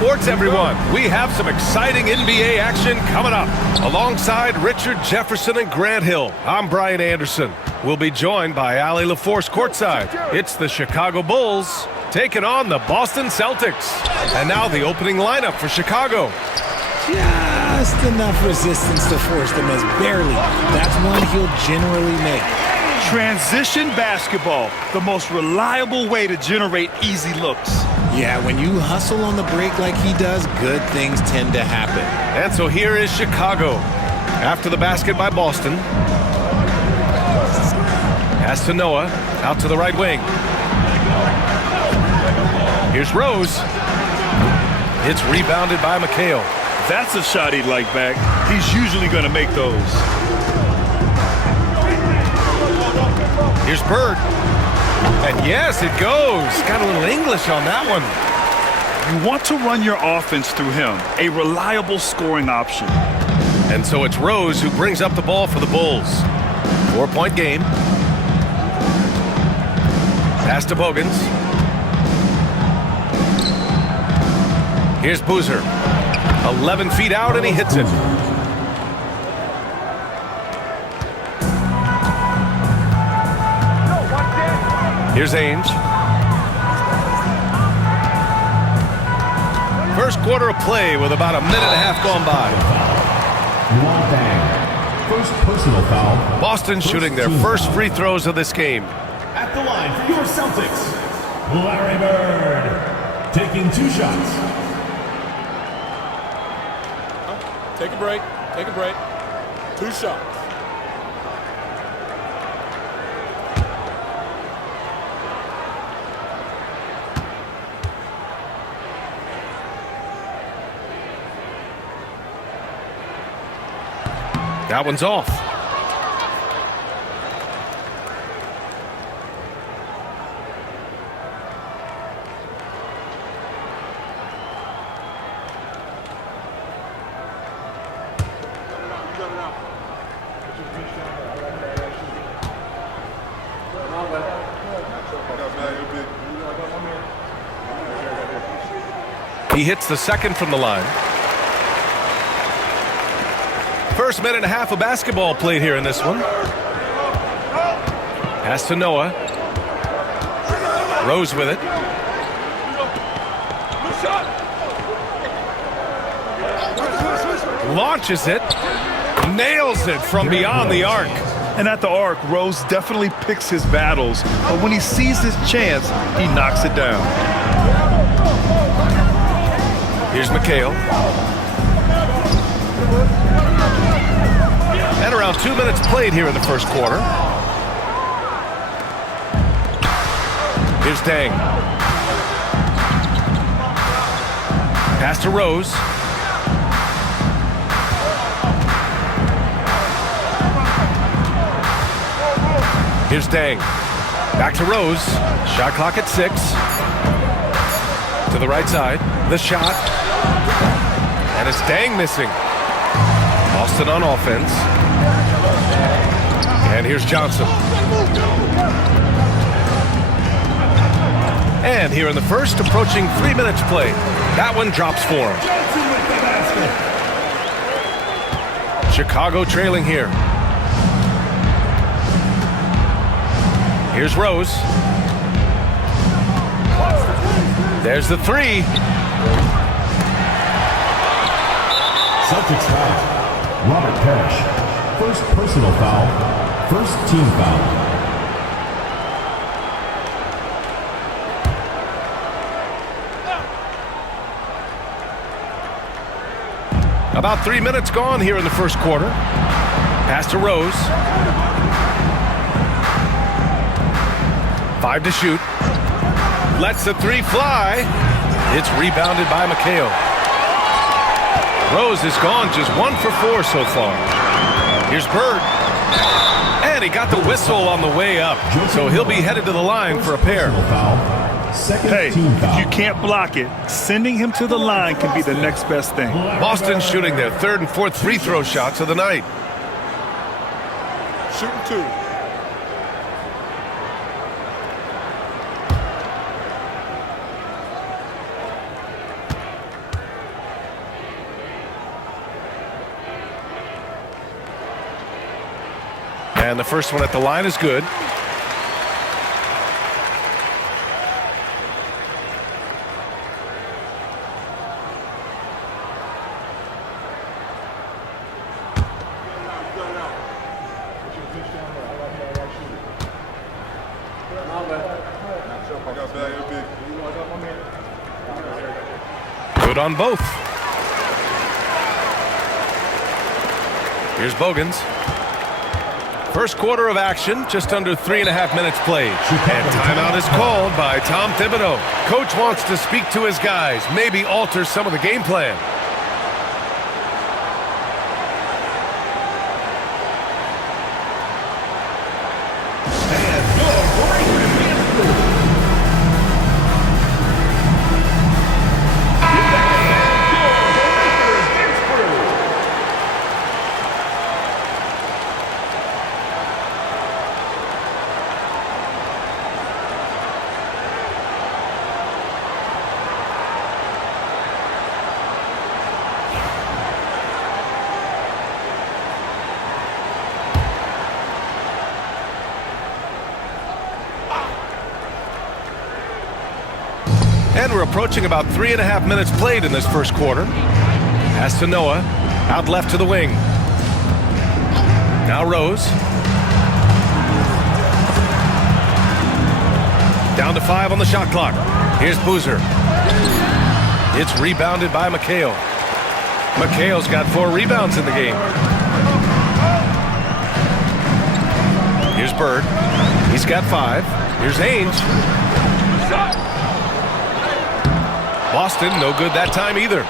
sports, everyone. We have some exciting NBA action coming up. Alongside Richard Jefferson and Grant Hill, I'm Brian Anderson. We'll be joined by Allie LaForce courtside. It's the Chicago Bulls taking on the Boston Celtics. And now the opening lineup for Chicago. Just enough resistance to force them as barely. That's one he'll generally make. Transition basketball, the most reliable way to generate easy looks. Yeah, when you hustle on the break like he does, good things tend to happen. And so here is Chicago. After the basket by Boston. Pass to Noah, out to the right wing. Here's Rose. It's rebounded by McHale. That's a shot he'd like back. He's usually going to make those. Here's Bird. And yes, it goes. Got a little English on that one. You want to run your offense through him, a reliable scoring option. And so it's Rose who brings up the ball for the Bulls. 4-point game. Pass to Bogans. Here's Boozer. 11 feet out, and he hits it. Here's Ainge. First quarter of play with about a minute and a half gone by. First personal foul. Boston shooting their first free throws of this game. At the line for your Celtics, Larry Bird, taking 2 shots. Take a break. Take a break. 2 shots. That one's off. He hits the second from the line. First minute and a half of basketball played here in this one. Pass to Noah. Rose with it. Launches it. Nails it from beyond the arc. And at the arc, Rose definitely picks his battles, but when he sees his chance, he knocks it down. Here's McHale. And around 2 minutes played here in the first quarter. Here's Dang. Pass to Rose. Here's Dang. Back to Rose. Shot clock at 6. To the right side. The shot. And it's Dang missing. Boston on offense. And here's Johnson. And here in the first, approaching 3 minutes play. That one drops for him. Chicago trailing here. Here's Rose. There's the 3. Celtics foul. Robert Parrish. First personal foul. First team foul. About 3 minutes gone here in the first quarter. Pass to Rose. 5 to shoot. Lets the 3 fly. It's rebounded by McHale. Rose has gone just 1 for 4 so far. Here's Bird. And he got the whistle on the way up. So he'll be headed to the line for a pair. Hey, if you can't block it, sending him to the line can be the next best thing. Boston shooting their 3rd and 4th free throw shots of the night. Shooting 2. And the first one at the line is good. Good on both. Here's Bogans. First quarter of action, just under 3.5 minutes played. And timeout is called by Tom Thibodeau. Coach wants to speak to his guys, maybe alter some of the game plan. And we're approaching about 3.5 minutes played in this first quarter. Pass to Noah, out left to the wing. Now Rose. Down to 5 on the shot clock. Here's Boozer. It's rebounded by McHale. McHale's got 4 rebounds in the game. Here's Bird. He's got 5. Here's Ainge. Boston, no good that time either.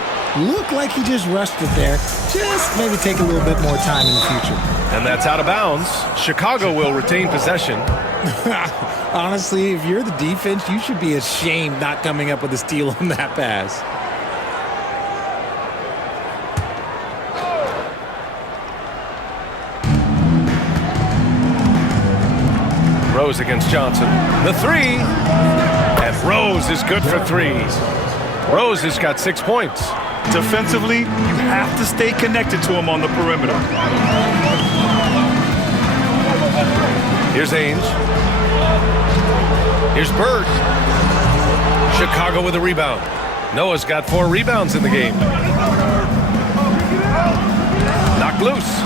Looked like he just rushed it there. Just maybe take a little bit more time in the future. And that's out of bounds. Chicago will retain possession. Honestly, if you're the defense, you should be ashamed not coming up with a steal on that pass. Rose against Johnson. The 3. And Rose is good for 3. Rose has got 6 points. Defensively, you have to stay connected to him on the perimeter. Here's Ainge. Here's Bird. Chicago with a rebound. Noah's got 4 rebounds in the game. Knocked loose.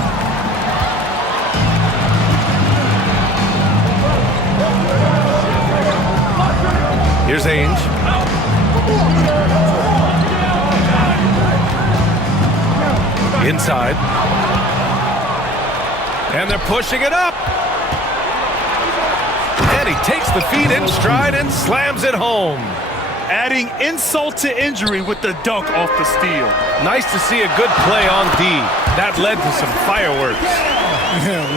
Here's Ainge. Inside. And they're pushing it up. And he takes the feed in stride and slams it home. Adding insult to injury with the dunk off the steal. Nice to see a good play on D. That led to some fireworks.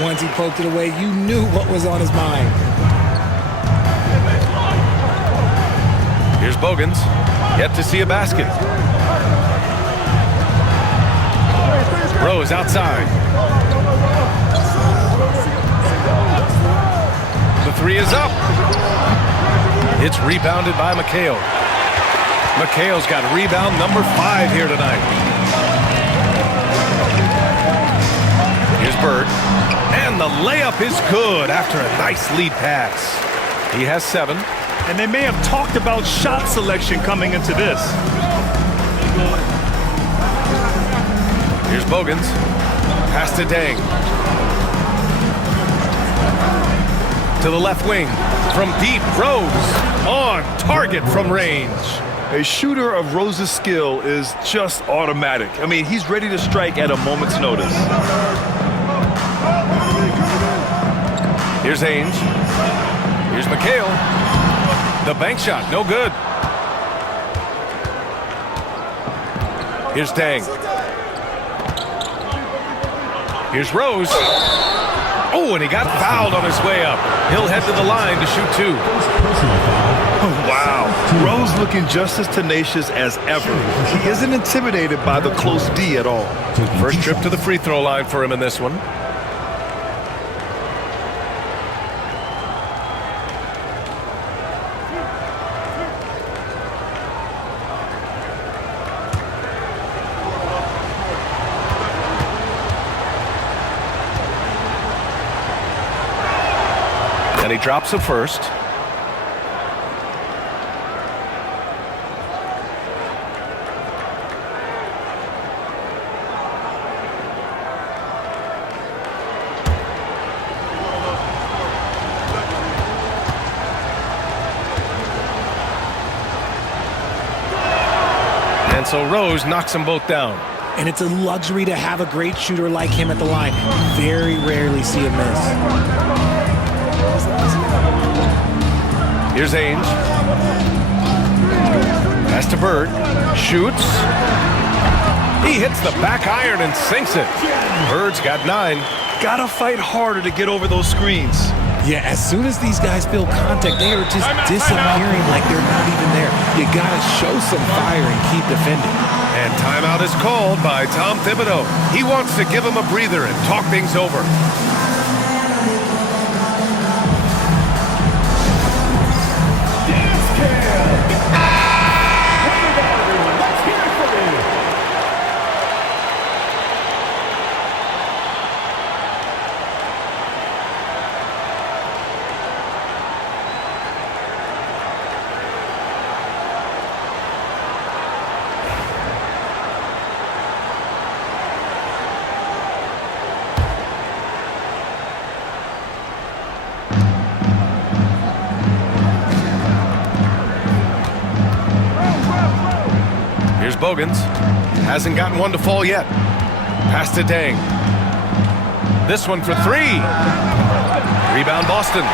Once he poked it away, you knew what was on his mind. Here's Bogans. Yet to see a basket. Rose outside. The 3 is up. It's rebounded by McHale. McHale's got rebound number 5 here tonight. Here's Bird. And the layup is good after a nice lead pass. He has 7. And they may have talked about shot selection coming into this. Here's Bogans. Pass to Dang. To the left wing. From deep, Rose. On target from range. A shooter of Rose's skill is just automatic. I mean, he's ready to strike at a moment's notice. Here's Ainge. Here's McHale. The bank shot, no good. Here's Dang. Here's Rose. Oh, and he got fouled on his way up. He'll head to the line to shoot 2. Wow. Rose looking just as tenacious as ever. He isn't intimidated by the close D at all. First trip to the free throw line for him in this one. And he drops the first. And so Rose knocks them both down. And it's a luxury to have a great shooter like him at the line. Very rarely see a miss. Here's Ainge. Pass to Bird. Shoots. He hits the back iron and sinks it. Bird's got 9. Gotta fight harder to get over those screens. Yeah, as soon as these guys feel contact, they are just disappearing like they're not even there. You gotta show some fire and keep defending. And timeout is called by Tom Thibodeau. He wants to give him a breather and talk things over. Here's Bogans. Hasn't gotten one to fall yet. Pass to Dang. This one for 3. Rebound Boston.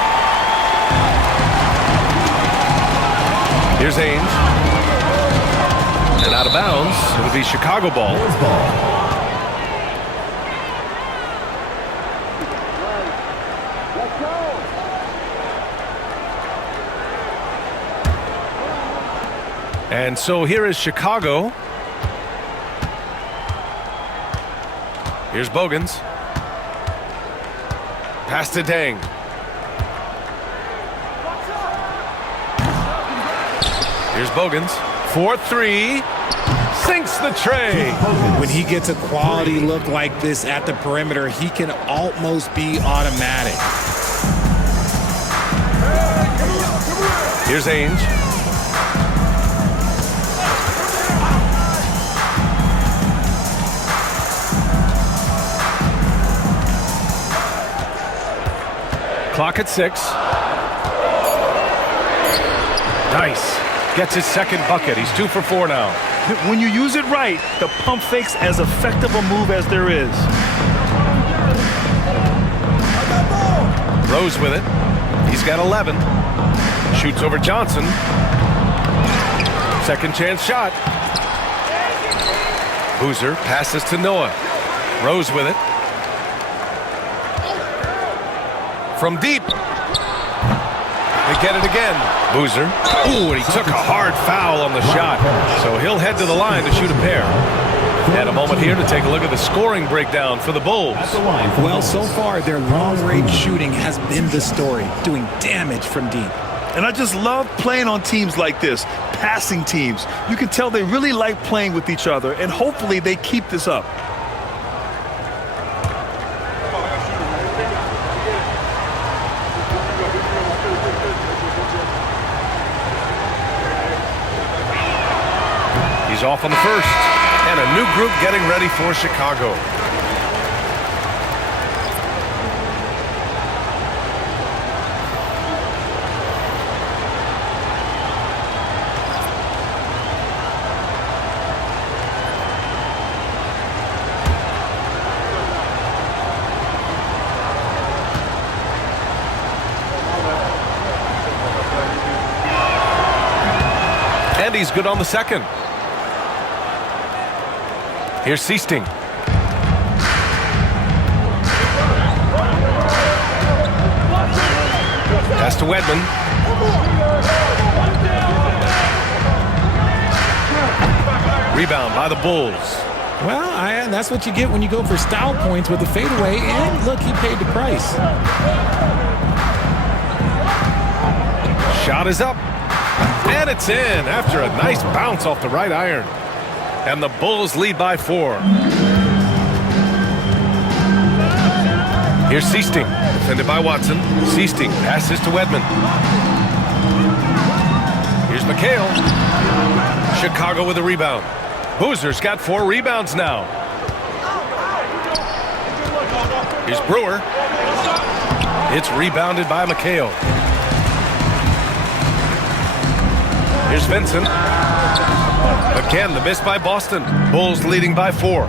Here's Ainge. And out of bounds. It'll be Chicago ball. And so here is Chicago. Here's Bogans. Pass to Dang. Here's Bogans. 4-3. Sinks the tray. When he gets a quality look like this at the perimeter, he can almost be automatic. Here's Ainge. Clock at 6. Nice. Gets his second bucket. He's 2 for 4 now. When you use it right, the pump fake's as effective a move as there is. Rose with it. He's got 11. Shoots over Johnson. Second chance shot. Boozer passes to Noah. Rose with it. From deep. They get it again. Boozer. Ooh, and he took a hard foul on the shot. So he'll head to the line to shoot a pair. And a moment here to take a look at the scoring breakdown for the Bulls. Well, so far, their long-range shooting has been the story, doing damage from deep. And I just love playing on teams like this, passing teams. You can tell they really like playing with each other, and hopefully they keep this up. He's off on the first. And a new group getting ready for Chicago. And he's good on the second. Here's Seasting. Pass to Wedman. Rebound by the Bulls. Well, that's what you get when you go for style points with the fadeaway. And look, he paid the price. Shot is up. And it's in after a nice bounce off the right iron. And the Bulls lead by 4. Here's Seasting, defended by Watson. Seasting passes to Wedman. Here's McHale. Chicago with a rebound. Boozer's got 4 rebounds now. Here's Brewer. It's rebounded by McHale. Here's Vincent. Again, the miss by Boston. Bulls leading by 4.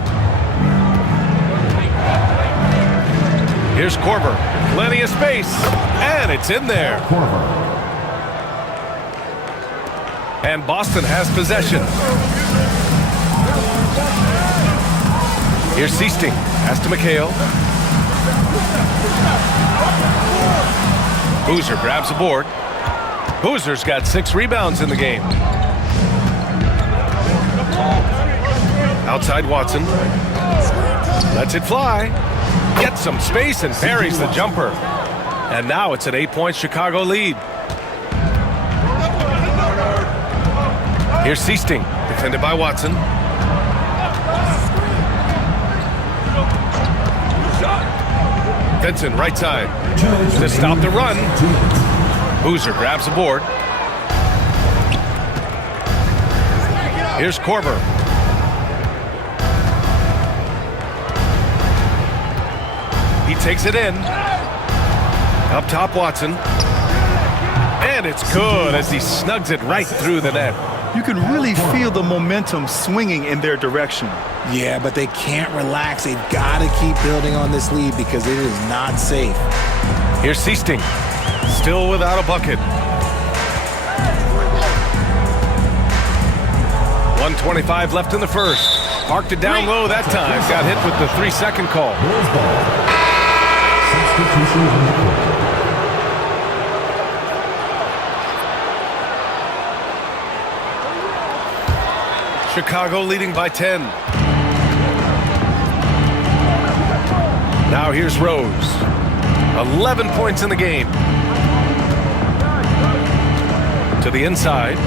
Here's Korver. Plenty of space. And it's in there. And Boston has possession. Here's Seasting. Pass to McHale. Boozer grabs the board. Boozer's got 6 rebounds in the game. Outside Watson. Lets it fly. Gets some space and buries the jumper. And now it's an 8-point Chicago lead. Here's Seasting, defended by Watson. Vincent, right side. To stop the run. Boozer grabs the board. Here's Korver. He takes it in. Up top, Watson. And it's good as he snugs it right through the net. You can really feel the momentum swinging in their direction. Yeah, but they can't relax. They've got to keep building on this lead because it is not safe. Here's Seasting. Still without a bucket. 1:25 left in the first. Parked it down low that time. Got hit with the 3-second call. Substitution on the court. Chicago leading by 10. Now here's Rose. 11 points in the game. To the inside.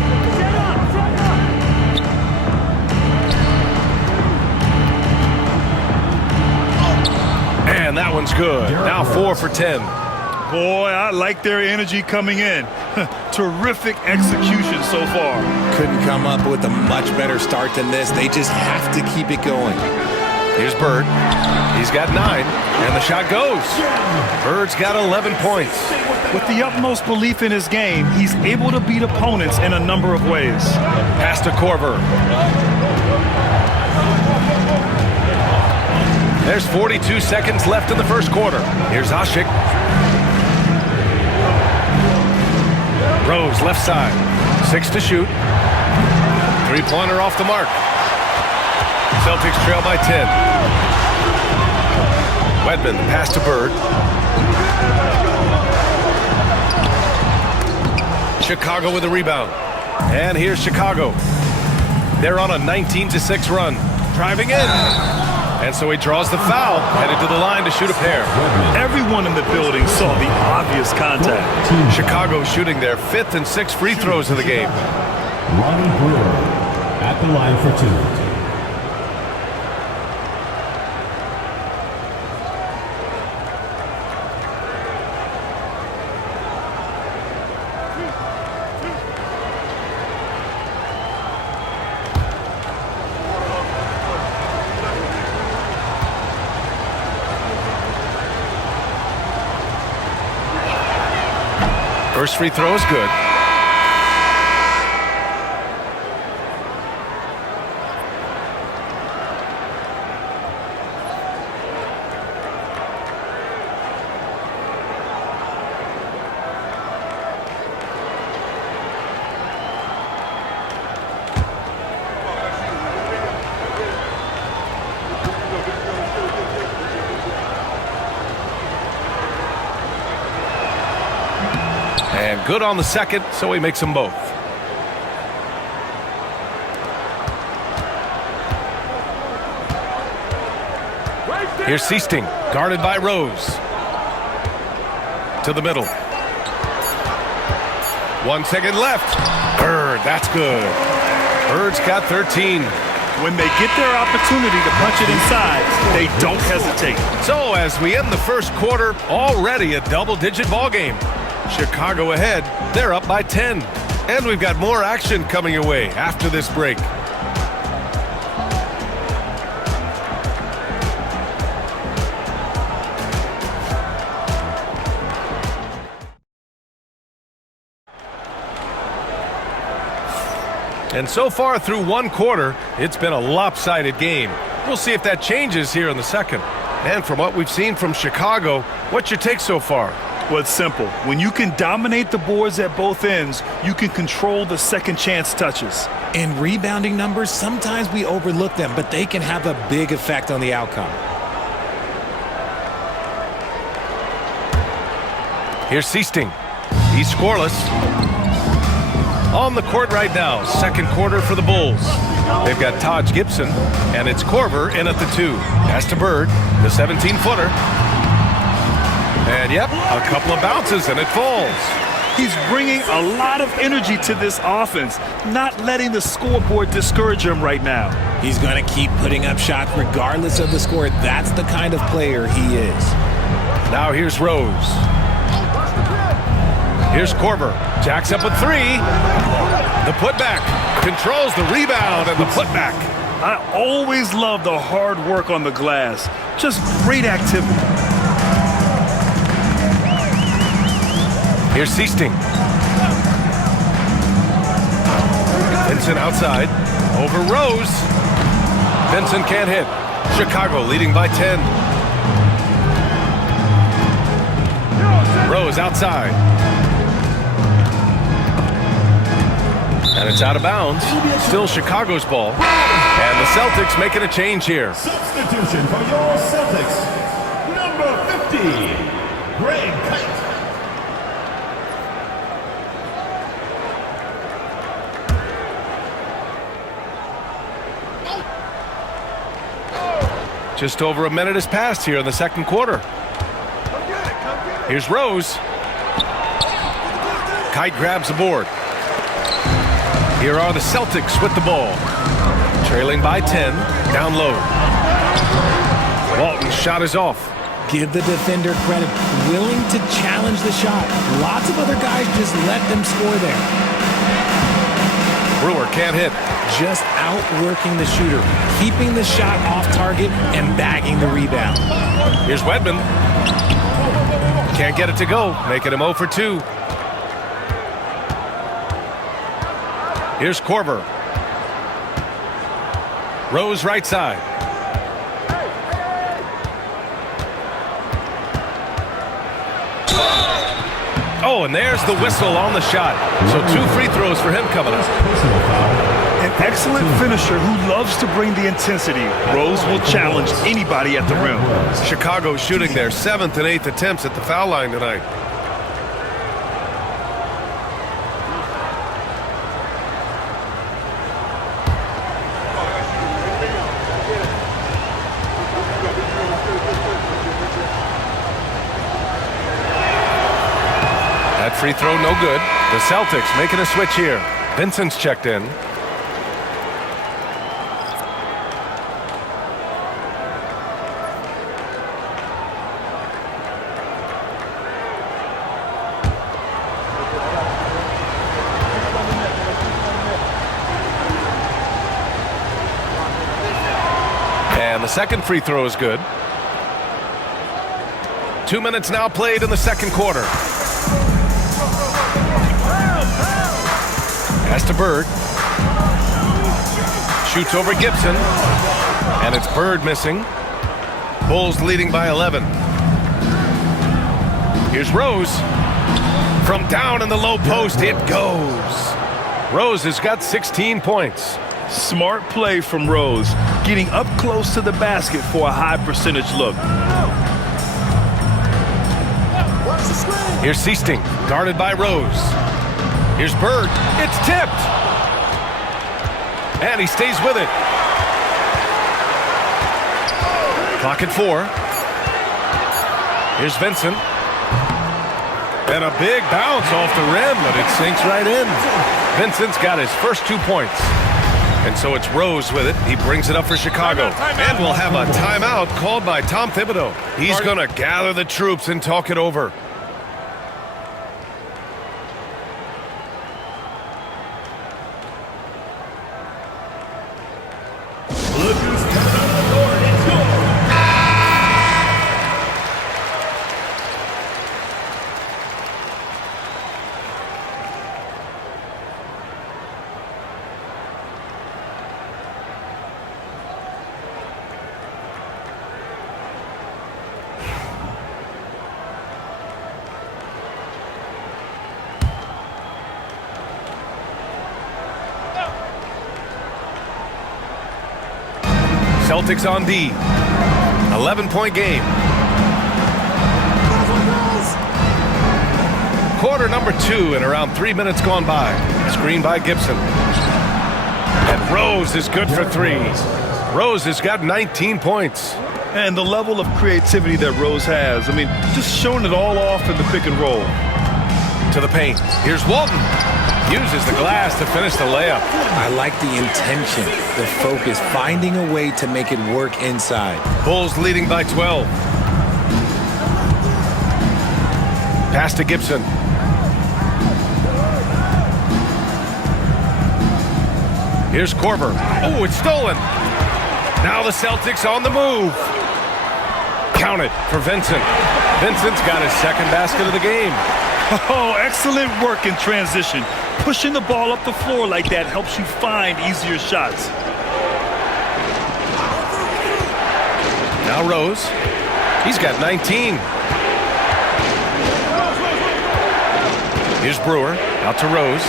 And that one's good. Now 4 for 10. Boy, I like their energy coming in. Terrific execution so far. Couldn't come up with a much better start than this. They just have to keep it going. Here's Bird. He's got 9, and the shot goes. Bird's got 11 points. With the utmost belief in his game, he's able to beat opponents in a number of ways. Pass to Korver. There's 42 seconds left in the first quarter. Here's Ashik. Rose, left side. 6 to shoot. 3-pointer off the mark. Celtics trail by 10. Wedman, pass to Bird. Chicago with a rebound. And here's Chicago. They're on a 19-6 run. Driving in. And so he draws the foul, headed to the line to shoot a pair. Everyone in the building saw the obvious contact. Chicago shooting their 5th and 6th free throws of the game. Ronnie Brewer at the line for 2. First free throw is good. And good on the second, so he makes them both. Here's Seasting, guarded by Rose. To the middle. 1 second left. Bird, that's good. Bird's got 13. When they get their opportunity to punch it inside, they don't hesitate. So as we end the first quarter, already a double-digit ball game. Chicago ahead. They're up by 10. And we've got more action coming your way after this break. And so far through one quarter, it's been a lopsided game. We'll see if that changes here in the second. And from what we've seen from Chicago, what's your take so far? Well, it's simple. When you can dominate the boards at both ends, you can control the second chance touches. In rebounding numbers, sometimes we overlook them, but they can have a big effect on the outcome. Here's Seasting. He's scoreless. On the court right now, second quarter for the Bulls. They've got Taj Gibson, and it's Korver in at the 2. Pass to Bird, the 17-footer. And yep, a couple of bounces, and it falls. He's bringing a lot of energy to this offense, not letting the scoreboard discourage him right now. He's going to keep putting up shots regardless of the score. That's the kind of player he is. Now here's Rose. Here's Korver. Jacks up a 3. The putback. Controls the rebound and the putback. I always love the hard work on the glass. Just great activity. Here's Seasting. Vincent outside. Over Rose. Vincent can't hit. Chicago leading by 10. Rose outside. And it's out of bounds. Still Chicago's ball. And the Celtics making a change here. Substitution for your Celtics. Number 50, Greg Kite. Just over a minute has passed here in the second quarter. Here's Rose. Kite grabs the board. Here are the Celtics with the ball. Trailing by 10, down low. Walton's shot is off. Give the defender credit. Willing to challenge the shot. Lots of other guys just let them score there. Brewer can't hit. Just outworking the shooter, keeping the shot off target and bagging the rebound. Here's Wedman. Can't get it to go, making him 0 for 2. Here's Korver. Rose right side. Oh, and there's the whistle on the shot. So 2 free throws for him coming up. An excellent finisher who loves to bring the intensity. Rose will challenge anybody at the rim. Chicago shooting their 7th and 8th attempts at the foul line tonight. That free throw no good. The Celtics making a switch here. Vincent's checked in. And the second free throw is good. 2 minutes now played in the second quarter. Pass to Bird. Shoots over Gibson. And it's Bird missing. Bulls leading by 11. Here's Rose. From down in the low post, it goes. Rose has got 16 points. Smart play from Rose, getting up close to the basket for a high percentage look. Here's Seasting, guarded by Rose. Here's Bird. It's tipped. And he stays with it. Clock at 4. Here's Vincent. And a big bounce off the rim, but it sinks right in. Vincent's got his first 2 points. And so it's Rose with it. He brings it up for Chicago. And we'll have a timeout called by Tom Thibodeau. He's going to gather the troops and talk it over. Look who's coming on the board. It's yours. Celtics on D. 11-point game. Quarter number 2 and around 3 minutes gone by. Screen by Gibson. And Rose is good for 3. Rose has got 19 points. And the level of creativity that Rose has, I mean, just showing it all off in the pick and roll. To the paint. Here's Walton. Uses the glass to finish the layup. I like the intention, the focus, finding a way to make it work inside. Bulls leading by 12. Pass to Gibson. Here's Korver. Oh, it's stolen. Now the Celtics on the move. Count it for Vincent. Vincent's got his second basket of the game. Oh, excellent work in transition. Pushing the ball up the floor like that helps you find easier shots. Now Rose. He's got 19. Here's Brewer. Out to Rose.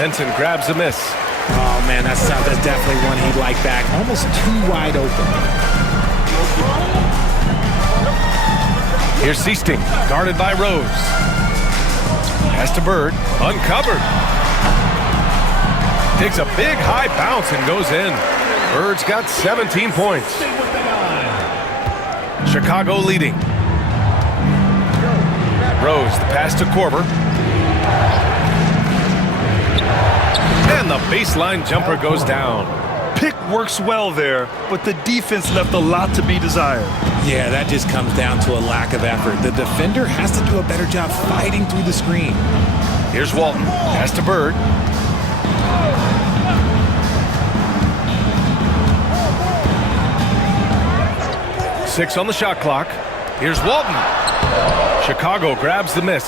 Vincent grabs the miss. Oh, man, that's definitely one he'd like back. Almost too wide open. Here's Seasting, guarded by Rose. Pass to Bird, uncovered. Takes a big high bounce and goes in. Bird's got 17 points. Chicago leading. Rose, the pass to Korver. And the baseline jumper goes down. Pick works well there, but the defense left a lot to be desired. Yeah, that just comes down to a lack of effort. The defender has to do a better job fighting through the screen. Here's Walton. Pass to Bird. Six on the shot clock. Here's Walton. Chicago grabs the miss.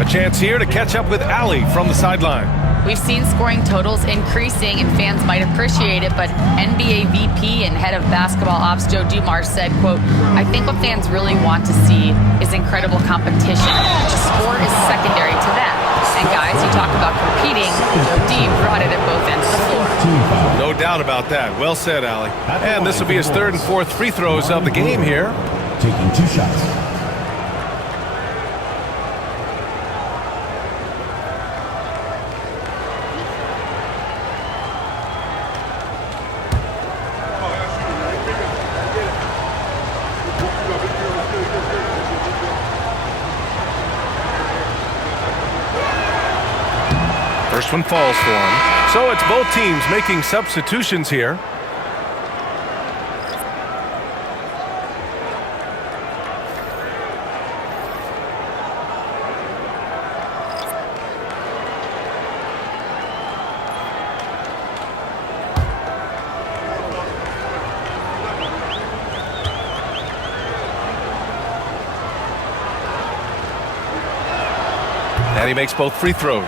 A chance here to catch up with Allie from the sideline. We've seen scoring totals increasing, and fans might appreciate it, but NBA VP and head of basketball ops Joe Dumars said, quote, "I think what fans really want to see is incredible competition. The sport is secondary to that. And guys, you talk about competing, Joe D brought it at both ends of the floor." No doubt about that. Well said, Allie. And this will be his third and fourth free throws of the game here. Taking 2 shots. First one falls for him. So it's both teams making substitutions here. And he makes both free throws.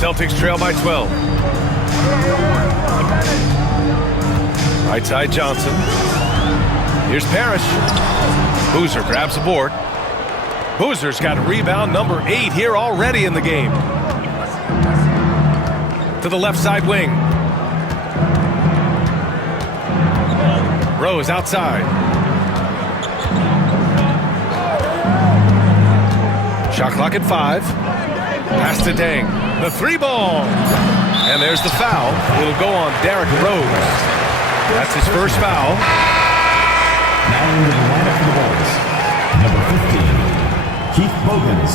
Celtics trail by 12. Right side Johnson. Here's Parrish. Boozer grabs the board. Boozer's got rebound number 8 here already in the game. To the left side wing. Rose outside. Shot clock at 5. Pass to Deng. The 3-ball. And there's the foul. It'll go on Derrick Rose. That's his first foul. Now into the lineup for the Bulls. Number 15, Keith Bogans.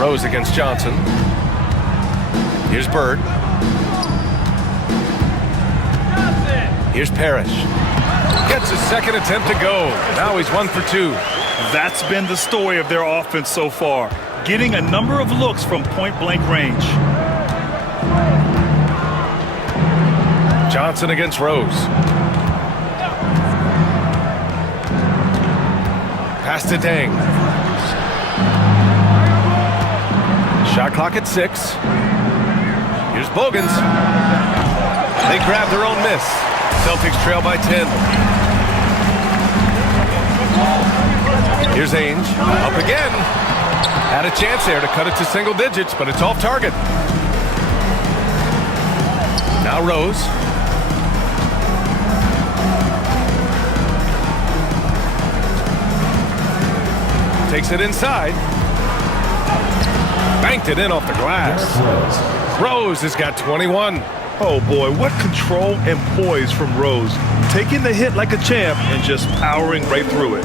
Rose against Johnson. Here's Bird. Here's Parrish. Gets his second attempt to go. Now he's 1 for 2. That's been the story of their offense so far, getting a number of looks from point-blank range. Johnson against Rose. Pass to Dang. Shot clock at 6. Here's Bogans. They grab their own miss. Celtics trail by 10. Here's Ainge. Up again. Had a chance there to cut it to single digits, but it's off target. Now Rose. Takes it inside. Banked it in off the glass. Rose has got 21. Oh boy, what control and poise from Rose. Taking the hit like a champ and just powering right through it.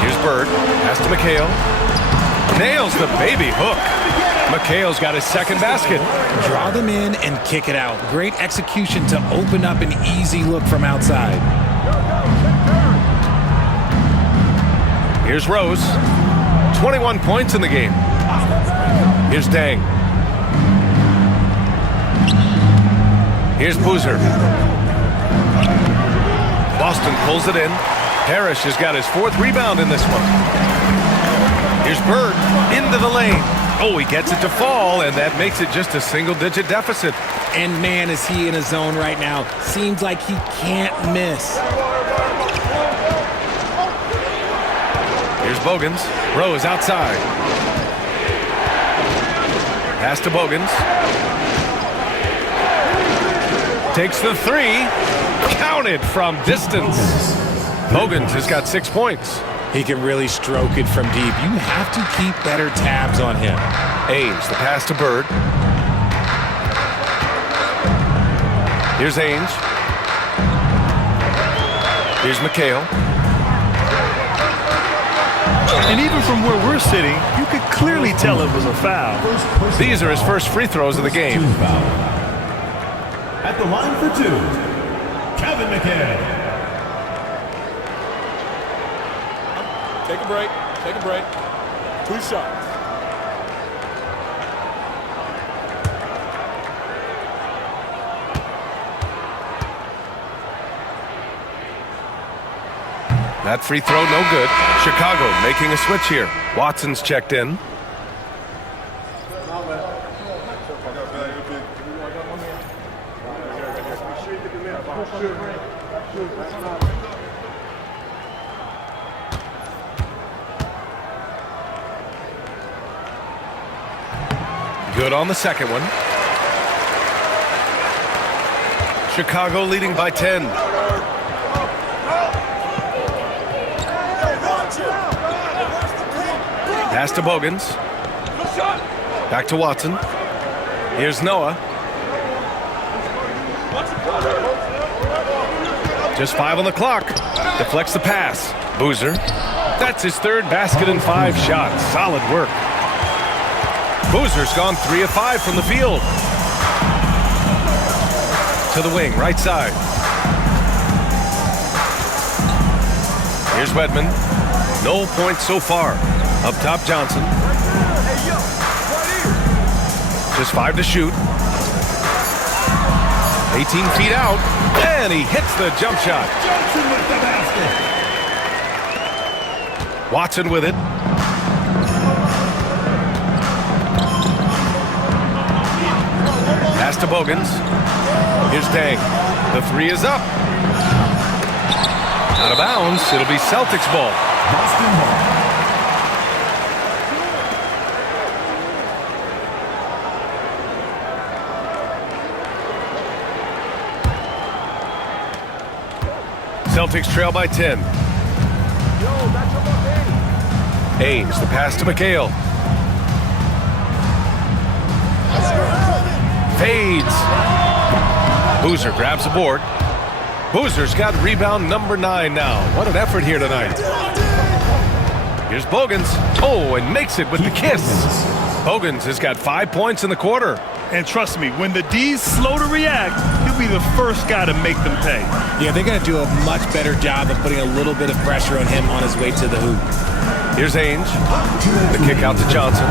Here's Bird. Pass to McHale. Nails the baby hook. McHale's got his second basket. Draw them in and kick it out. Great execution to open up an easy look from outside. Here's Rose. 21 points in the game. Here's Dang. Here's Boozer. Boston pulls it in. Parrish has got his 4th rebound in this one. Here's Bird into the lane. Oh, he gets it to fall, and that makes it just a single-digit deficit. And man, is he in a zone right now. Seems like he can't miss. Here's Bogans. Rose outside. Pass to Bogans. Takes the 3. Counted from distance. Bogans has got 6 points. He can really stroke it from deep. You have to keep better tabs on him. Ainge, the pass to Bird. Here's Ainge. Here's McHale. And even from where we're sitting, you could clearly tell it was a foul. These are his first free throws of the game. At the line for 2, Kevin McHale. Take a break. Take a break. 2 shots. That free throw, no good. Chicago making a switch here. Watson's checked in. Good on the second one. Chicago leading by 10. Pass to Bogans. Back to Watson. Here's Noah. Just 5 on the clock. Deflects the pass. Boozer. That's his 3rd basket in 5 shots. Solid work. Boozer's gone 3 of 5 from the field. To the wing, right side. Here's Wedman. No points so far. Up top, Johnson. Just 5 to shoot. 18 feet out. And he hits the jump shot. Johnson with the basket. Watson with it. Pass to Bogans. Here's Dang. The 3 is up. Out of bounds. It'll be Celtics ball. Boston ball. Celtics trail by 10. Ainge, the pass to McHale. Fades. Boozer grabs the board. Boozer's got rebound number 9 now. What an effort here tonight. Here's Bogans. Oh, and makes it with the kiss. Bogans has got 5 points in the quarter. And trust me, when the D's slow to react, he'll be the first guy to make them pay. Yeah, they're going to do a much better job of putting a little bit of pressure on him on his way to the hoop. Here's Ainge. The kick out to Johnson.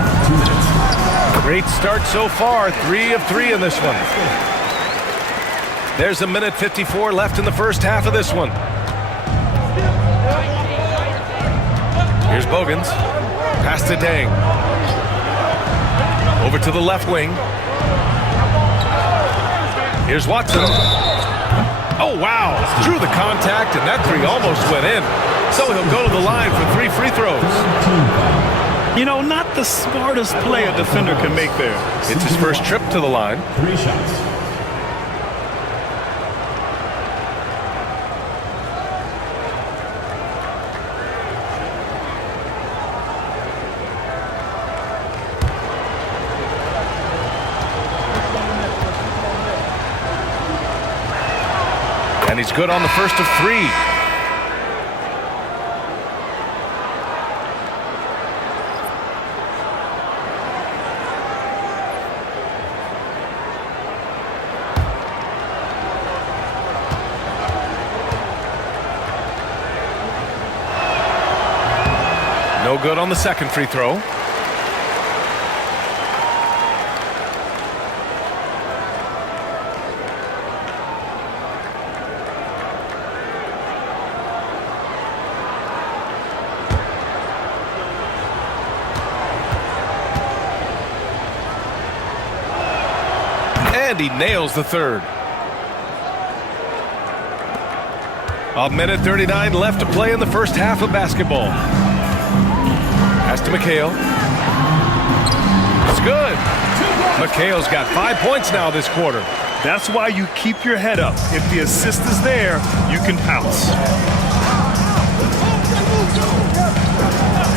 Great start so far. 3 of 3 in this one. There's a minute 54 left in the first half of this one. Here's Bogans. Pass to Dang. Over to the left wing. Here's Watson. Oh, wow. Drew the contact, and that 3 almost went in. So he'll go to the line for 3 free throws. You know, not the smartest play a defender can make there. It's his first trip to the line. 3 shots. And he's good on the first of 3. No good on the second free throw. And he nails the third. A minute 39 left to play in the first half of basketball. Pass to McHale. It's good. McHale's got 5 points now this quarter. That's why you keep your head up. If the assist is there, you can pounce.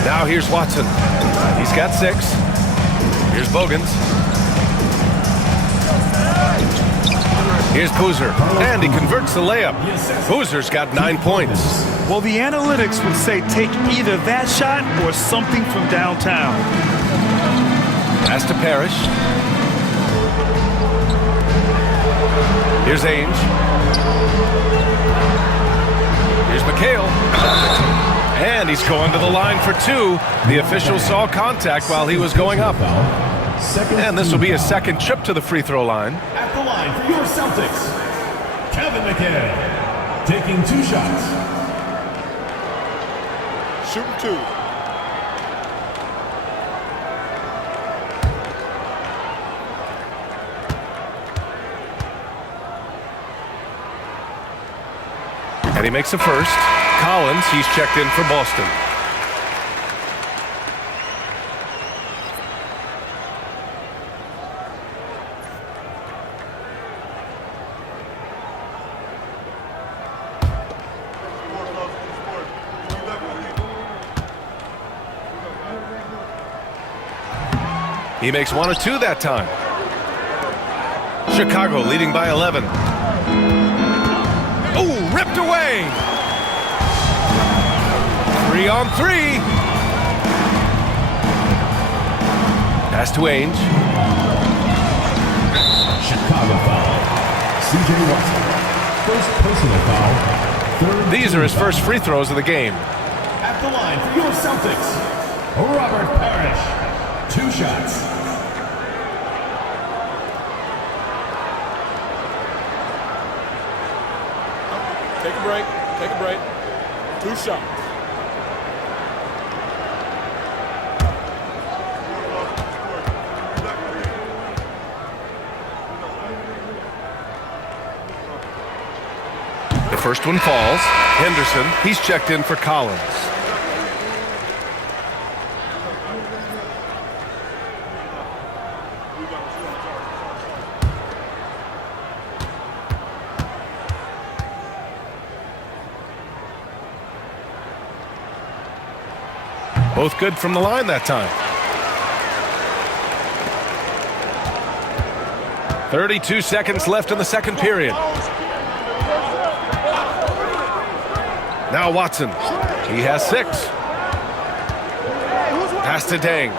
Now here's Watson. He's got 6. Here's Bogans. Here's Boozer, and he converts the layup. Boozer's got 9 points. Well, the analytics would say take either that shot or something from downtown. Pass to Parrish. Here's Ainge. Here's McHale. And he's going to the line for 2. The official saw contact while he was going up. And this will be a second trip to the free throw line. At the line for your Celtics, Kevin McHale, taking 2 shots. Shooting 2. And he makes a first. Collins, he's checked in for Boston. He makes 1 or 2 that time. Chicago leading by 11. Oh, ripped away. 3 on 3. Pass to Ainge. Chicago foul. C.J. Watson. First personal foul. Third. These are his first free throws of the game. At the line for your Celtics, Robert Parrish. 2 shots. Take a break. Take a break. 2 shots. The first one falls. Henderson, he's checked in for Collins. Both good from the line that time. 32 seconds left in the second period. Now Watson. He has 6. Pass to Dang.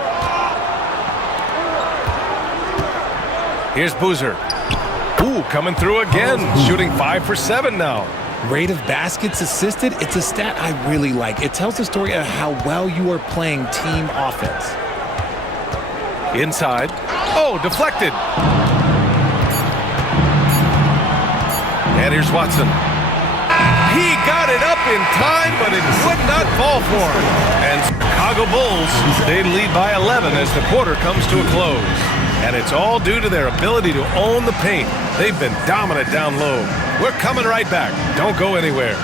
Here's Boozer. Ooh, coming through again. Shooting 5 for 7 now. Rate of baskets assisted, it's a stat I really like. It tells the story of how well you are playing team offense. Inside. Oh, deflected. And here's Watson. He got it up in time, but it would not fall for him. And Chicago Bulls, they lead by 11 as the quarter comes to a close. And it's all due to their ability to own the paint. They've been dominant down low. We're coming right back. Don't go anywhere.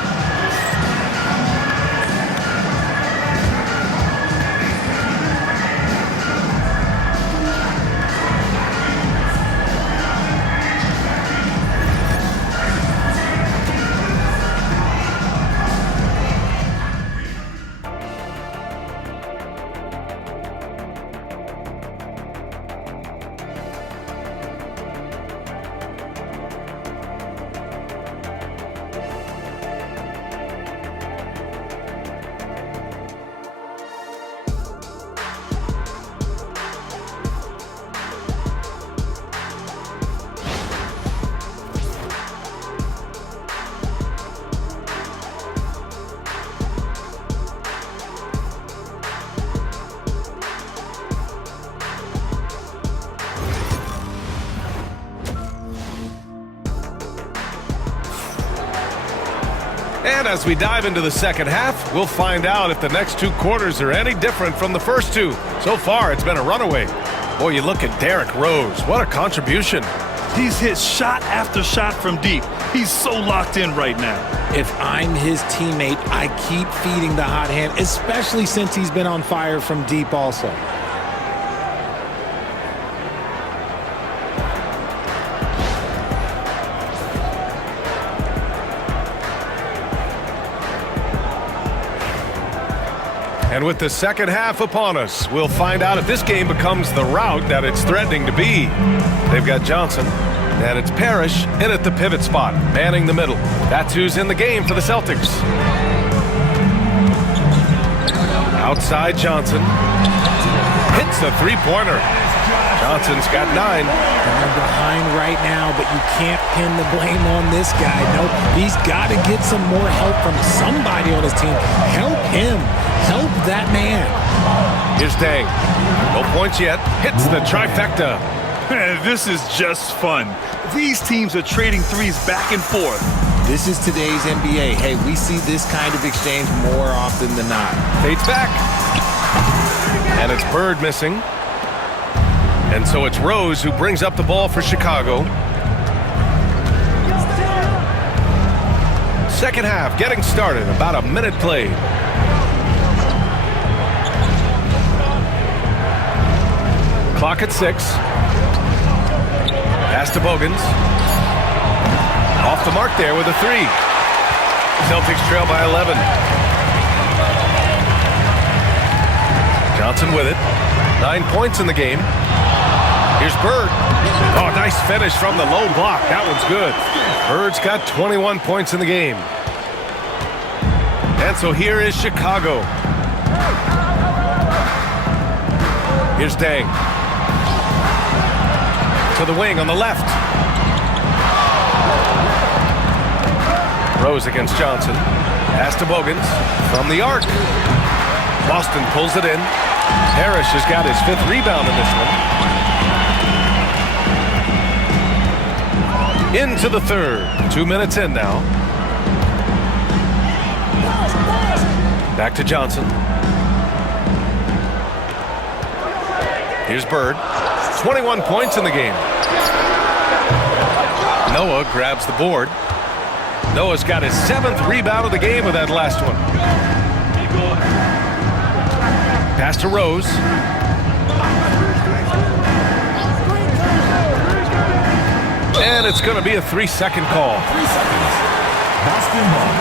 And as we dive into the second half, we'll find out if the next 2 quarters are any different from the first 2. So far, it's been a runaway. Boy, you look at Derrick Rose. What a contribution. He's hit shot after shot from deep. He's so locked in right now. If I'm his teammate, I keep feeding the hot hand, especially since he's been on fire from deep also. And with the second half upon us, we'll find out if this game becomes the rout that it's threatening to be. They've got Johnson, and it's Parrish in at the pivot spot, manning the middle. That's who's in the game for the Celtics. Outside Johnson. Hits a three-pointer. Johnson's got 9. And they're behind right now, but you can't pin the blame on this guy. No, he's got to get some more help from somebody on his team. Help him. Help that man. Here's Dang. No points yet. Hits the trifecta. This is just fun. These teams are trading threes back and forth. This is today's NBA. Hey, we see this kind of exchange more often than not. Fades back. And it's Bird missing. And so it's Rose who brings up the ball for Chicago. Second half getting started. About a minute played. Clock at 6. Pass to Bogans. Off the mark there with a 3. Celtics trail by 11. Johnson with it. 9 points in the game. Here's Bird. Oh, nice finish from the low block. That one's good. Bird's got 21 points in the game. And so here is Chicago. Here's Dang. To the wing on the left. Rose against Johnson. Pass to Bogans from the arc. Boston pulls it in. Parrish has got his 5th rebound in this one. Into the third. 2 minutes in now. Back to Johnson. Here's Bird. 21 points in the game. Noah grabs the board. Noah's got his 7th rebound of the game with that last one. Pass to Rose. And it's going to be a 3-second call. 3 seconds. Boston ball.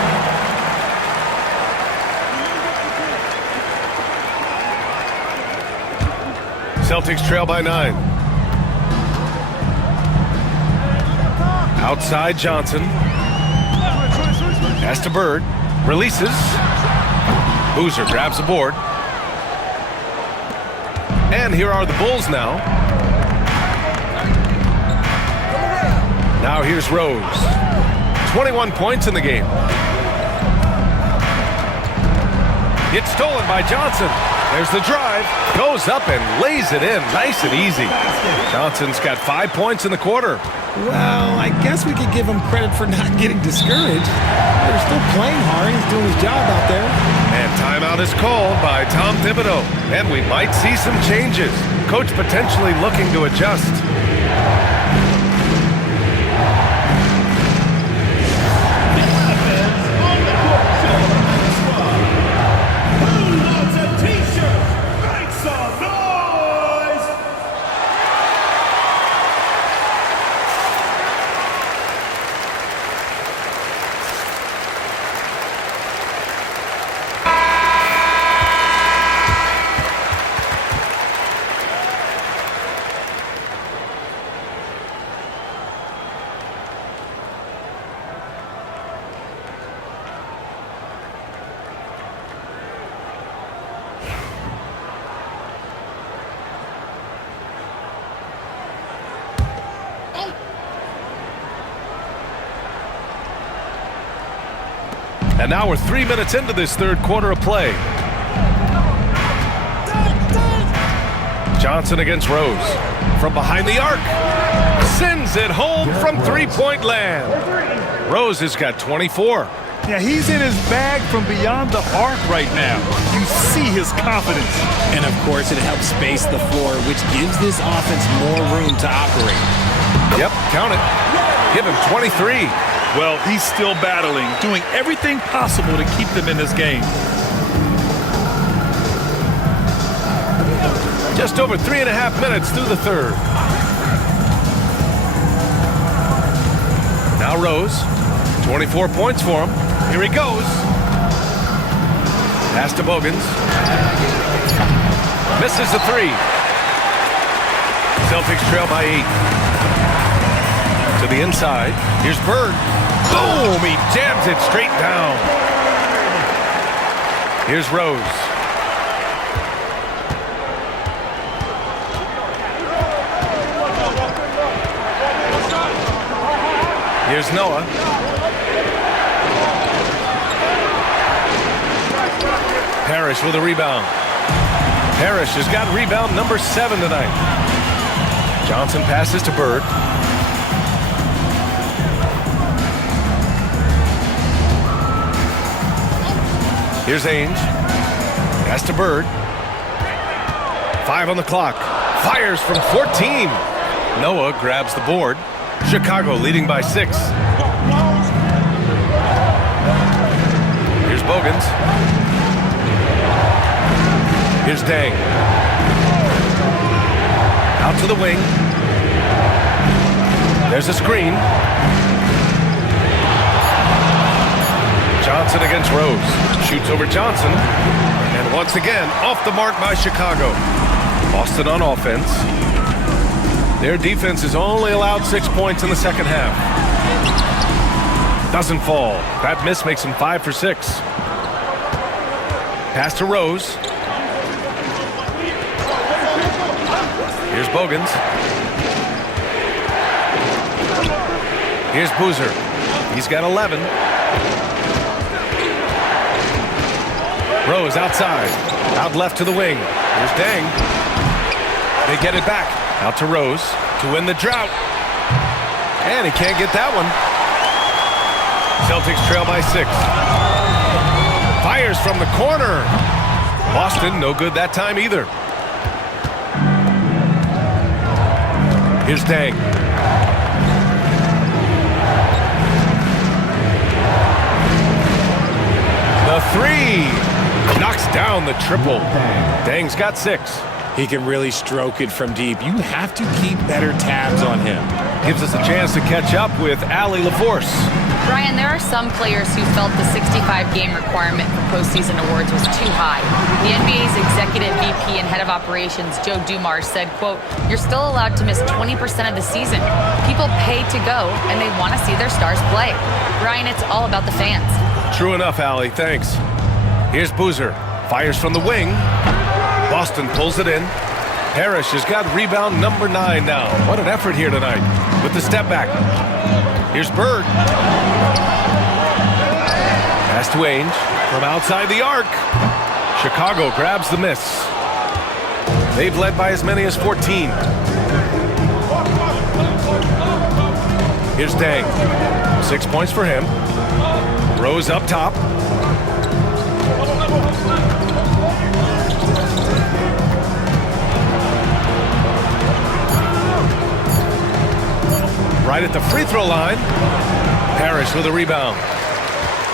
Celtics trail by 9. Outside Johnson. Pass to Bird. Releases. Boozer grabs the board. And here are the Bulls now. Now here's Rose. 21 points in the game. It's stolen by Johnson. There's the drive. Goes up and lays it in. Nice and easy. Johnson's got 5 points in the quarter. Well, I guess we could give him credit for not getting discouraged. They're still playing hard. He's doing his job out there. And timeout is called by Tom Thibodeau. And we might see some changes. Coach potentially looking to adjust. And now we're 3 minutes into this third quarter of play. Johnson against Rose. From behind the arc. Sends it home from three-point land. Rose has got 24. Yeah, he's in his bag from beyond the arc right now. You see his confidence. And, of course, it helps space the floor, which gives this offense more room to operate. Yep, count it. Give him 23. Well, he's still battling, doing everything possible to keep them in this game. Just over 3.5 minutes through the third. Now Rose, 24 points for him. Here he goes. Pass to Bogans. Misses the three. Celtics trail by 8. To the inside. Here's Bird. Boom! He jams it straight down. Here's Rose. Here's Noah. Parrish with a rebound. Parrish has got rebound number 7 tonight. Johnson passes to Bird. Here's Ainge. Pass to Bird. 5 on the clock. Fires from 14. Noah grabs the board. Chicago leading by 6. Here's Bogans. Here's Dang. Out to the wing. There's a screen. Johnson against Rose. Shoots over Johnson. And once again, off the mark by Chicago. Boston on offense. Their defense has only allowed 6 points in the second half. Doesn't fall. That miss makes him 5 for 6. Pass to Rose. Here's Bogans. Here's Boozer. He's got 11. Rose outside. Out left to the wing. Here's Dang. They get it back. Out to Rose to win the drought. And he can't get that one. Celtics trail by 6. Fires from the corner. Boston, no good that time either. Here's Dang. The 3. Knocks down the triple. Dang's got 6. He can really stroke it from deep. You have to keep better tabs on him. Gives us a chance to catch up with Allie LaForce. Brian, there are some players who felt the 65-game requirement for postseason awards was too high. The NBA's executive VP and head of operations, Joe Dumars, said, quote, "You're still allowed to miss 20% of the season. People pay to go, and they want to see their stars play." Brian, it's all about the fans. True enough, Allie. Thanks. Here's Boozer. Fires from the wing. Boston pulls it in. Parrish has got rebound number 9 now. What an effort here tonight with the step back. Here's Bird. Pass to Ainge from outside the arc. Chicago grabs the miss. They've led by as many as 14. Here's Dang. 6 points for him. Rose up top. Right at the free throw line. Parrish with a rebound.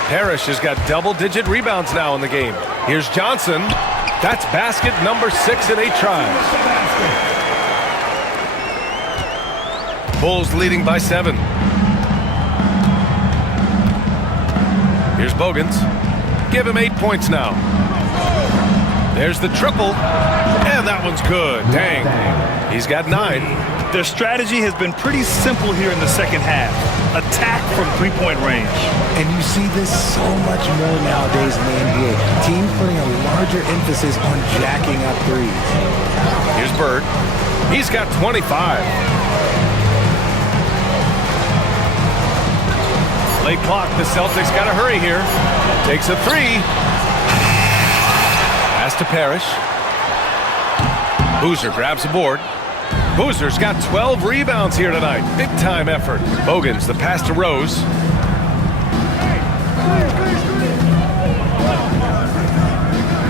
Parrish has got double-digit rebounds now in the game. Here's Johnson. That's basket number 6 in 8 tries. Bulls leading by 7. Here's Bogans. Give him 8 points now. There's the triple. And that one's good. Dang. He's got 9. Their strategy has been pretty simple here in the second half. Attack from three-point range. And you see this so much more nowadays in the NBA. Teams putting a larger emphasis on jacking up threes. Here's Bird. He's got 25. Late clock. The Celtics got to hurry here. Takes a 3. Pass to Parrish. Boozer grabs the board. Boozer's got 12 rebounds here tonight. Big-time effort. Bogans, the pass to Rose.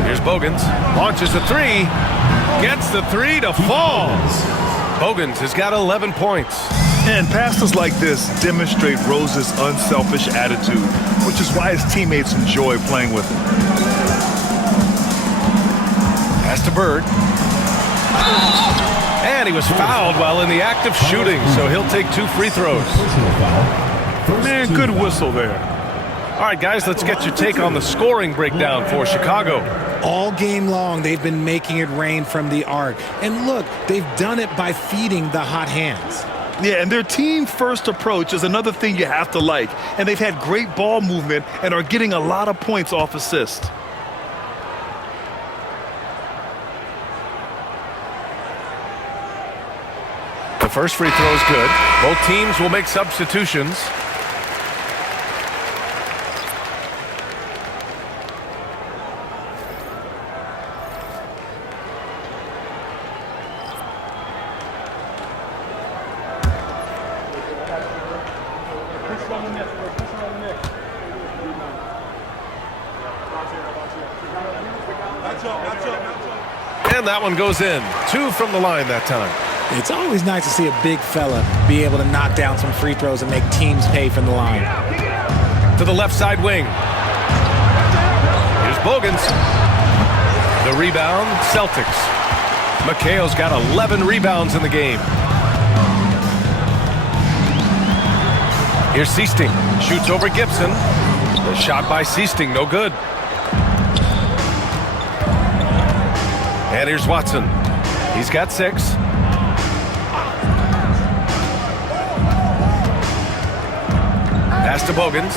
Here's Bogans. Launches the 3. Gets the 3 to fall. Bogans has got 11 points. And passes like this demonstrate Rose's unselfish attitude, which is why his teammates enjoy playing with him. Pass to Bird. And he was fouled while in the act of shooting, so he'll take 2 free throws. Man, good whistle there. All right, guys, let's get your take on the scoring breakdown for Chicago. All game long, they've been making it rain from the arc. And look, they've done it by feeding the hot hands. Yeah, and their team-first approach is another thing you have to like. And they've had great ball movement and are getting a lot of points off assist. The first free throw is good. Both teams will make substitutions. And that one goes in. 2 from the line that time. It's always nice to see a big fella be able to knock down some free throws and make teams pay from the line. To the left side wing. Here's Bogans. The rebound, Celtics. McHale's got 11 rebounds in the game. Here's Seasting. Shoots over Gibson. The shot by Seasting, no good. And here's Watson. He's got 6. Pass to Bogans.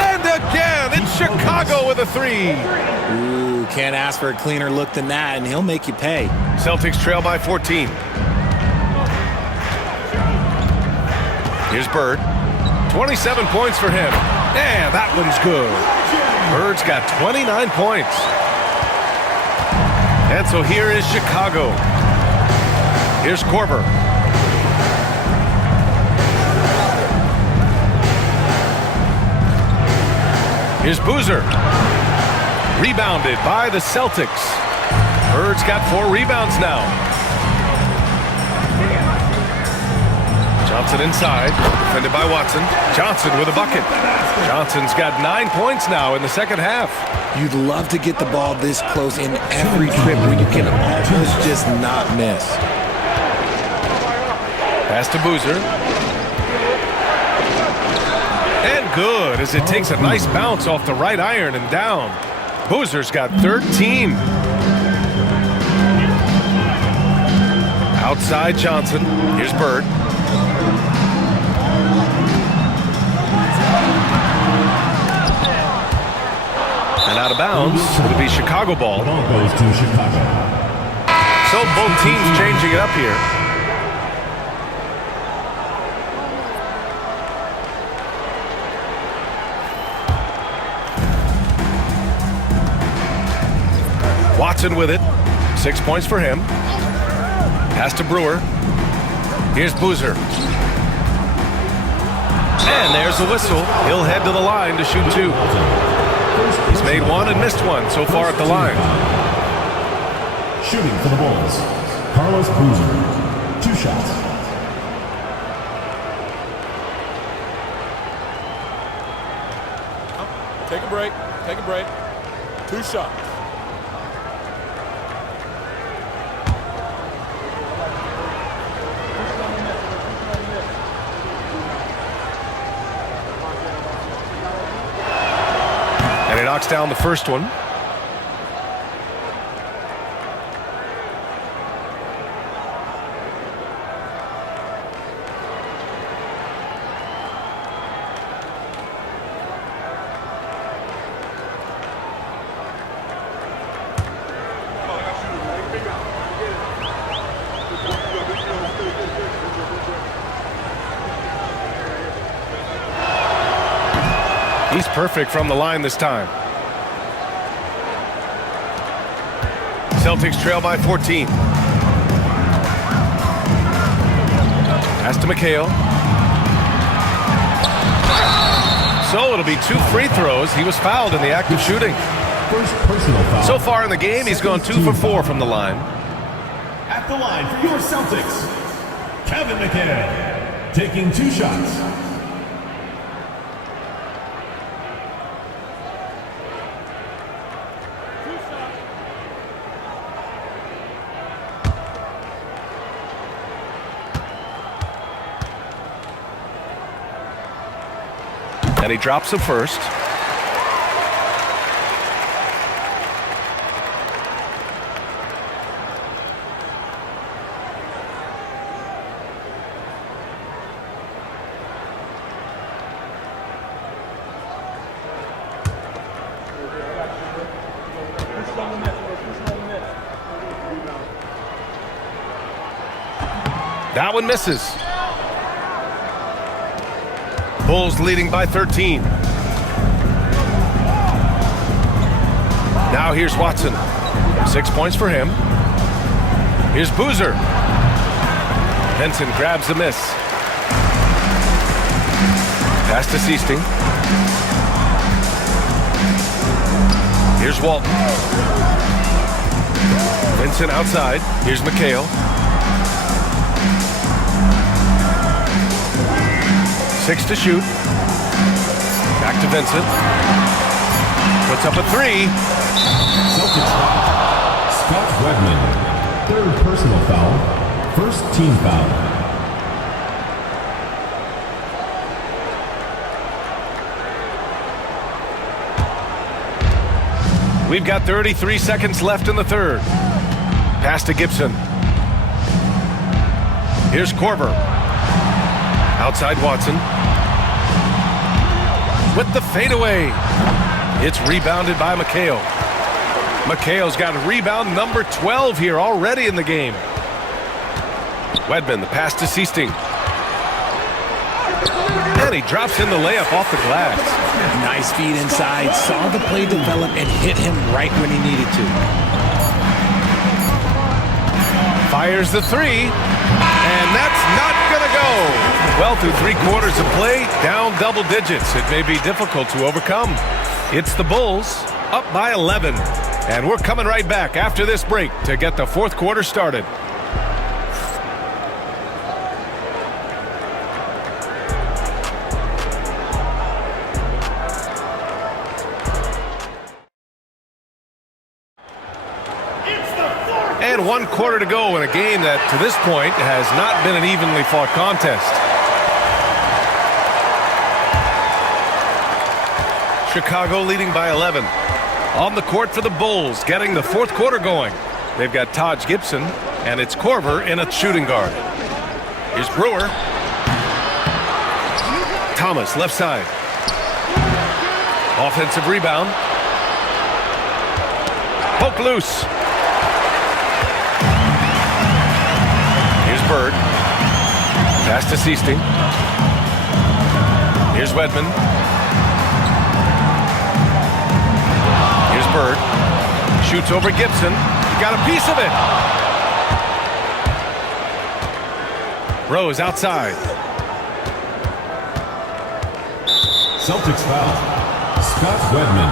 And again, it's Chicago with a 3. Ooh, can't ask for a cleaner look than that, and he'll make you pay. Celtics trail by 14. Here's Bird. 27 points for him. And that one's good. Bird's got 29 points. And so here is Chicago. Here's Korver. Here's Boozer. Rebounded by the Celtics. Bird's got 4 rebounds now. Johnson inside, defended by Watson. Johnson with a bucket. Johnson's got 9 points now in the second half. You'd love to get the ball this close in every trip where you can almost just not miss. Pass to Boozer. And good, as it takes a nice bounce off the right iron and down. Boozer's got 13. Outside Johnson. Here's Bird. And out of bounds. It'll be Chicago ball. Ball goes to Chicago. So both teams changing it up here. Watson with it. 6 points for him. Pass to Brewer. Here's Boozer. And there's the whistle. He'll head to the line to shoot 2. He's made 1 and missed 1 so far at the line. Shooting for the Bulls, Carlos Boozer. 2 shots. Take a break. Take a break. 2 shots. And he knocks down the first one. He's perfect from the line this time. Celtics trail by 14. Pass to McHale. So it'll be 2 free throws. He was fouled in the act of shooting. First personal foul. So far in the game, he's gone 2 for 4 from the line. At the line for your Celtics, Kevin McHale, taking 2 shots. And he drops the first. That one misses. Bulls leading by 13. Now here's Watson. 6 points for him. Here's Boozer. Benson grabs the miss. Pass to Seasting. Here's Walton. Vincent outside. Here's McHale. 6 to shoot. Back to Vincent. Puts up a 3. Celtics foul. Scott Wegman. 3rd personal foul. 1st team foul. We've got 33 seconds left in the 3rd. Pass to Gibson. Here's Korver. Outside Watson. With the fadeaway. It's rebounded by McHale. McHale's got rebound number 12 here already in the game. Wedman, the pass to Seasting. And he drops in the layup off the glass. Nice feed inside. Saw the play develop and hit him right when he needed to. Fires the 3. And that's not going to go. Well, through 3 quarters of play, down double digits. It may be difficult to overcome. It's the Bulls up by 11. And we're coming right back after this break to get the 4th quarter started. And 1 quarter to go in a game that, to this point, has not been an evenly fought contest. Chicago leading by 11. On the court for the Bulls, getting the 4th quarter going. They've got Taj Gibson, and it's Korver in a shooting guard. Here's Brewer. Thomas, left side. Offensive rebound. Poke loose. Bird. Pass to Seasting. Here's Wedman. Here's Bird. Shoots over Gibson. He got a piece of it. Rose outside. Celtics foul. Scott Wedman.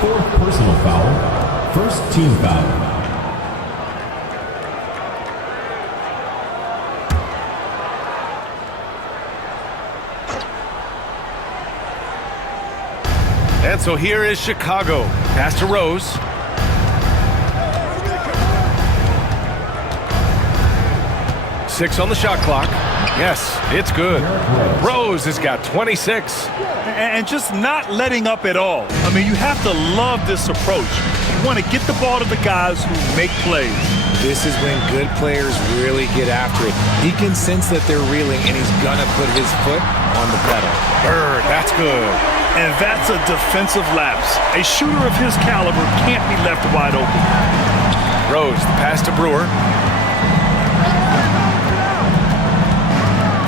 4th personal foul. 1st team foul. And so here is Chicago. Pass to Rose. Six on the shot clock. Yes, it's good. Rose has got 26. And just not letting up at all. I mean, you have to love this approach. You want to get the ball to the guys who make plays. This is when good players really get after it. He can sense that they're reeling, and he's going to put his foot on the pedal. Bird, that's good. And that's a defensive lapse. A shooter of his caliber can't be left wide open. Rose, the pass to Brewer.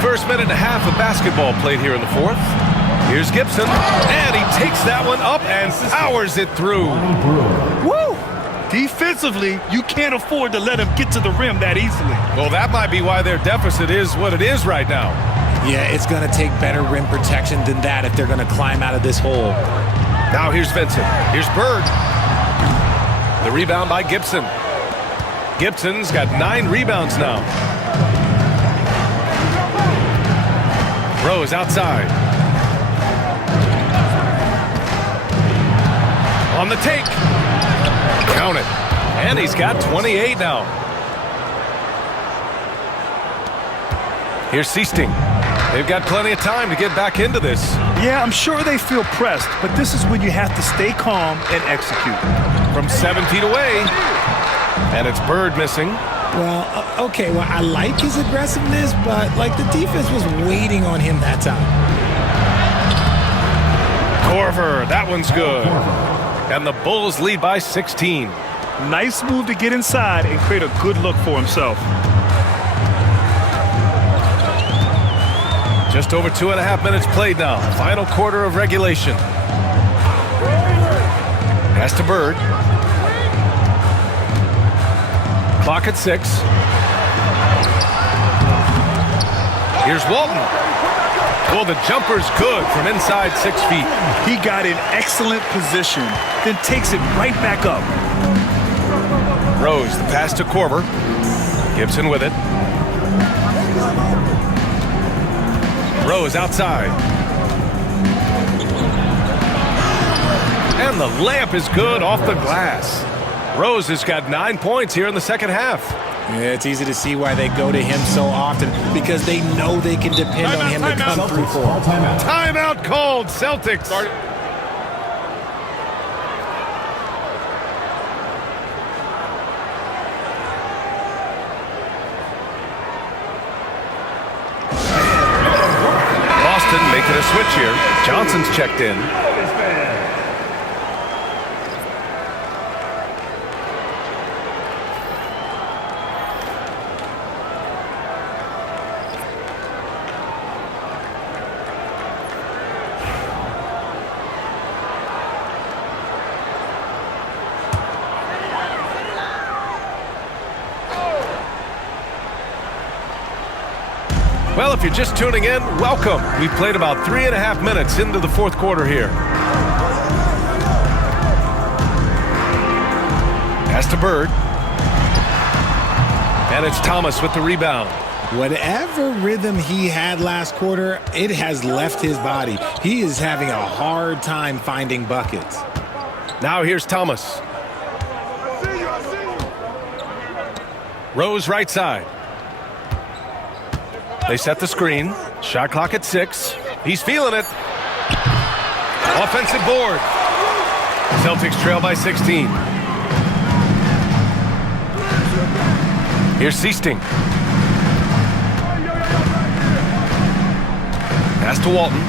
First minute and a half of basketball played here in the 4th. Here's Gibson, and he takes that one up and powers it through. Woo! Defensively, you can't afford to let him get to the rim that easily. Well, that might be why their deficit is what it is right now. Yeah, it's going to take better rim protection than that if they're going to climb out of this hole. Now here's Vincent. Here's Bird. The rebound by Gibson. Gibson's got 9 rebounds now. Rose outside. On the take. Count it. And he's got 28 now. Here's Seasting. They've got plenty of time to get back into this. Yeah, I'm sure they feel pressed, but this is when you have to stay calm and execute. From 7 feet away. And it's Bird missing. Well, okay, well, I like his aggressiveness, but, like, the defense was waiting on him that time. Corver, that one's good. And the Bulls lead by 16. Nice move to get inside and create a good look for himself. Just over 2.5 minutes played now. Final quarter of regulation. Pass to Bird. Clock at 6. Here's Walton. Well, the jumper's good from inside 6 feet. He got in excellent position, then takes it right back up. Rose, the pass to Corver. Gibson with it. Rose outside. And the layup is good off the glass. Rose has got 9 points here in the second half. Yeah, it's easy to see why they go to him so often, because they know they can depend on him to come through for them. Timeout called, Celtics. Boston making a switch here. Johnson's checked in. Well, if you're just tuning in, welcome. We've played about 3.5 minutes into the 4th quarter here. Pass to Bird. And it's Thomas with the rebound. Whatever rhythm he had last quarter, it has left his body. He is having a hard time finding buckets. Now here's Thomas. Rose right side. They set the screen. Shot clock at 6. He's feeling it. Offensive board. Celtics trail by 16. Here's Seasting. Pass to Walton.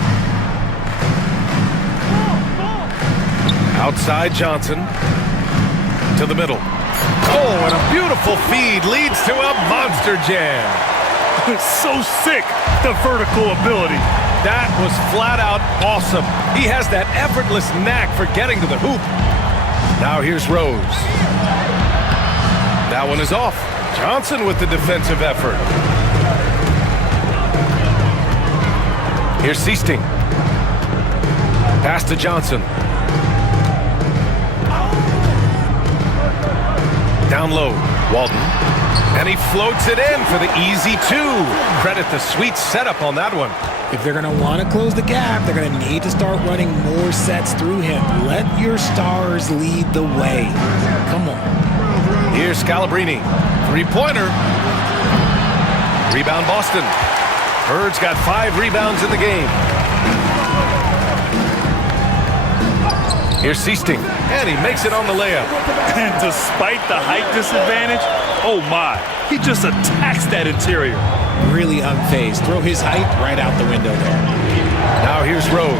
Outside Johnson. To the middle. Oh, and a beautiful feed leads to a monster jam. So sick, the vertical ability. That was flat out awesome. He has that effortless knack for getting to the hoop. Now here's Rose. That one is off. Johnson with the defensive effort. Here's Seasting. Pass to Johnson. Down low, Walton. And he floats it in for the easy two. Credit the sweet setup on that one. If they're going to want to close the gap, they're going to need to start running more sets through him. Let your stars lead the way. Come on. Here's Scalabrine. Three-pointer. Rebound Boston. Bird's got 5 rebounds in the game. Here's Seasting. And he makes it on the layup. And despite the height disadvantage, oh my, he just attacks that interior. Really unfazed. Throw his height right out the window there. Now here's Rose.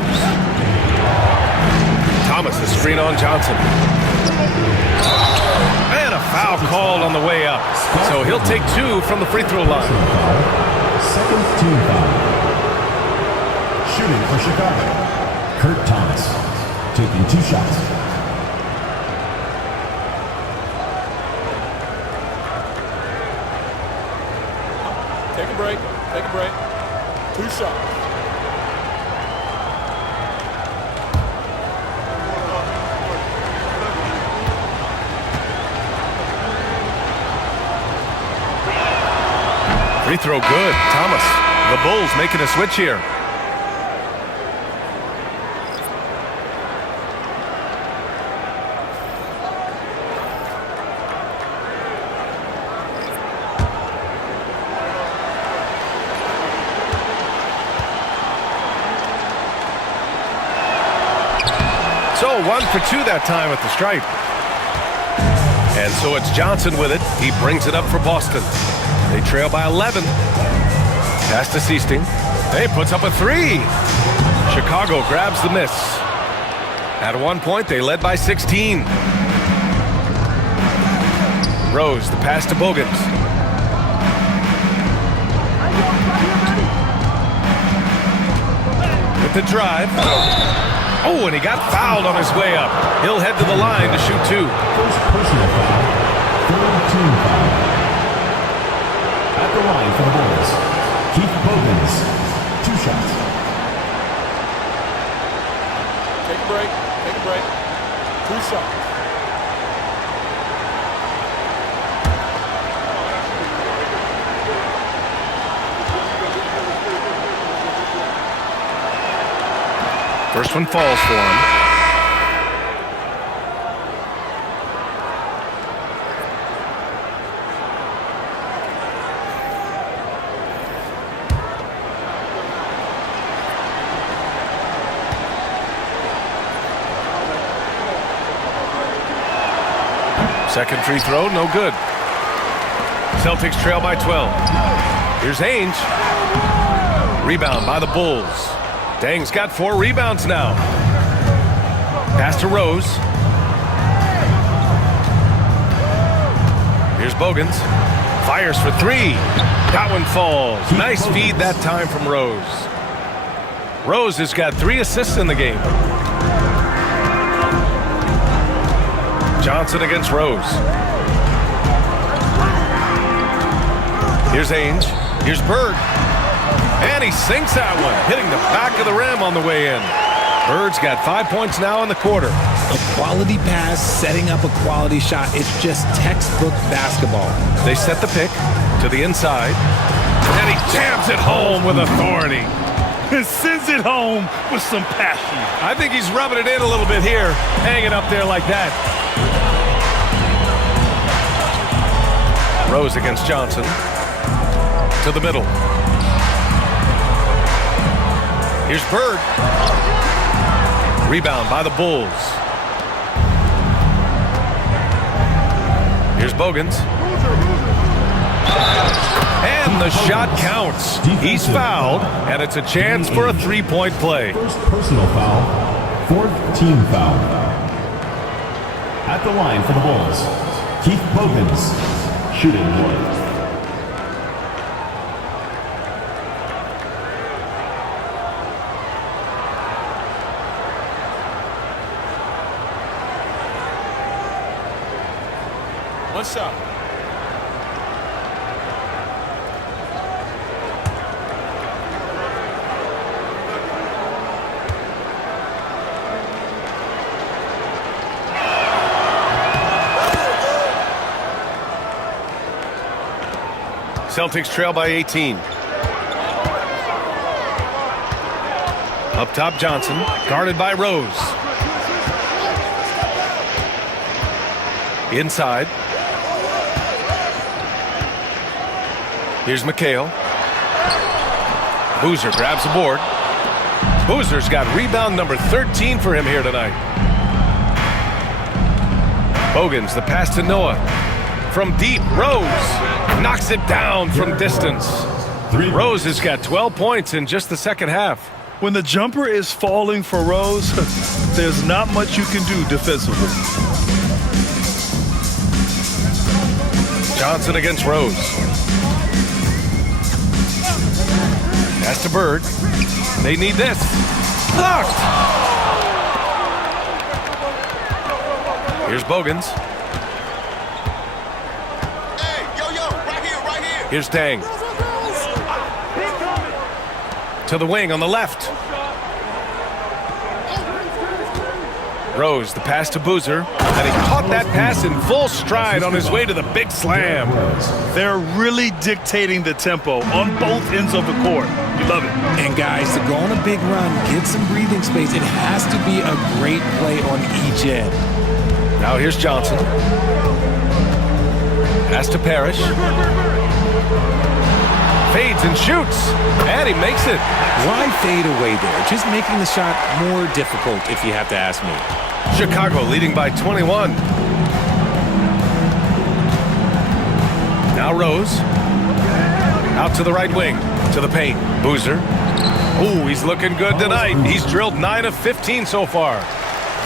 Thomas, a screen on Johnson. And a foul called on the way up. So he'll take 2 from the free throw line. Second team foul. Shooting for Chicago, Kurt Thomas, taking 2 shots. Take a break. Take a break. 2 shots. Free throw good. Thomas. The Bulls making a switch here. So 1 for 2 that time at the stripe. And so it's Johnson with it. He brings it up for Boston. They trail by 11. Pass to Seasting. He puts up a 3. Chicago grabs the miss. At one point, they led by 16. Rose, the pass to Bogans. With the drive. Oh, and he got fouled on his way up. He'll head to the line to shoot 2. First personal foul. Third team foul. At the line for the Bulls, Keith Bogans, 2 shots. Take a break. Take a break. 2 shots. First one falls for him. Second free throw, no good. Celtics trail by 12. Here's Ainge. Rebound by the Bulls. Dang's got 4 rebounds now. Pass to Rose. Here's Bogans. Fires for 3. That one falls. Nice feed that time from Rose. Rose has got 3 assists in the game. Johnson against Rose. Here's Ainge. Here's Bird. And he sinks that one, hitting the back of the rim on the way in. Bird's got 5 points now in the quarter. A quality pass, setting up a quality shot. It's just textbook basketball. They set the pick to the inside. And he jams it home with authority. And sends it home with some passion. I think he's rubbing it in a little bit here, hanging up there like that. Rose against Johnson. To the middle. Here's Bird. Rebound by the Bulls. Here's Bogans. And the shot counts. He's fouled, and it's a chance for a 3-point play. First personal foul. Fourth team foul. At the line for the Bulls, Keith Bogans, shooting 1. One shot. Celtics trail by 18. Up top, Johnson, guarded by Rose. Inside. Here's McHale. Boozer grabs the board. Boozer's got rebound number 13 for him here tonight. Bogans, the pass to Noah. From deep, Rose knocks it down from distance. Rose has got 12 points in just the second half. When the jumper is falling for Rose, there's not much you can do defensively. Johnson against Rose. Pass to Bird. They need this. Blocked! Here's Bogans. Here's Dang. To the wing on the left. Rose, the pass to Boozer. And he caught that pass in full stride on his way to the big slam. They're really dictating the tempo on both ends of the court. You love it. And guys, to go on a big run, get some breathing space, it has to be a great play on each end. Now here's Johnson. Pass to Parrish. Fades and shoots, and he makes it. Why fade away there? Just making the shot more difficult, if you have to ask me. Chicago leading by 21. Now Rose. Out to the right wing, to the paint. Boozer. Ooh, he's looking good tonight. He's drilled 9 of 15 so far.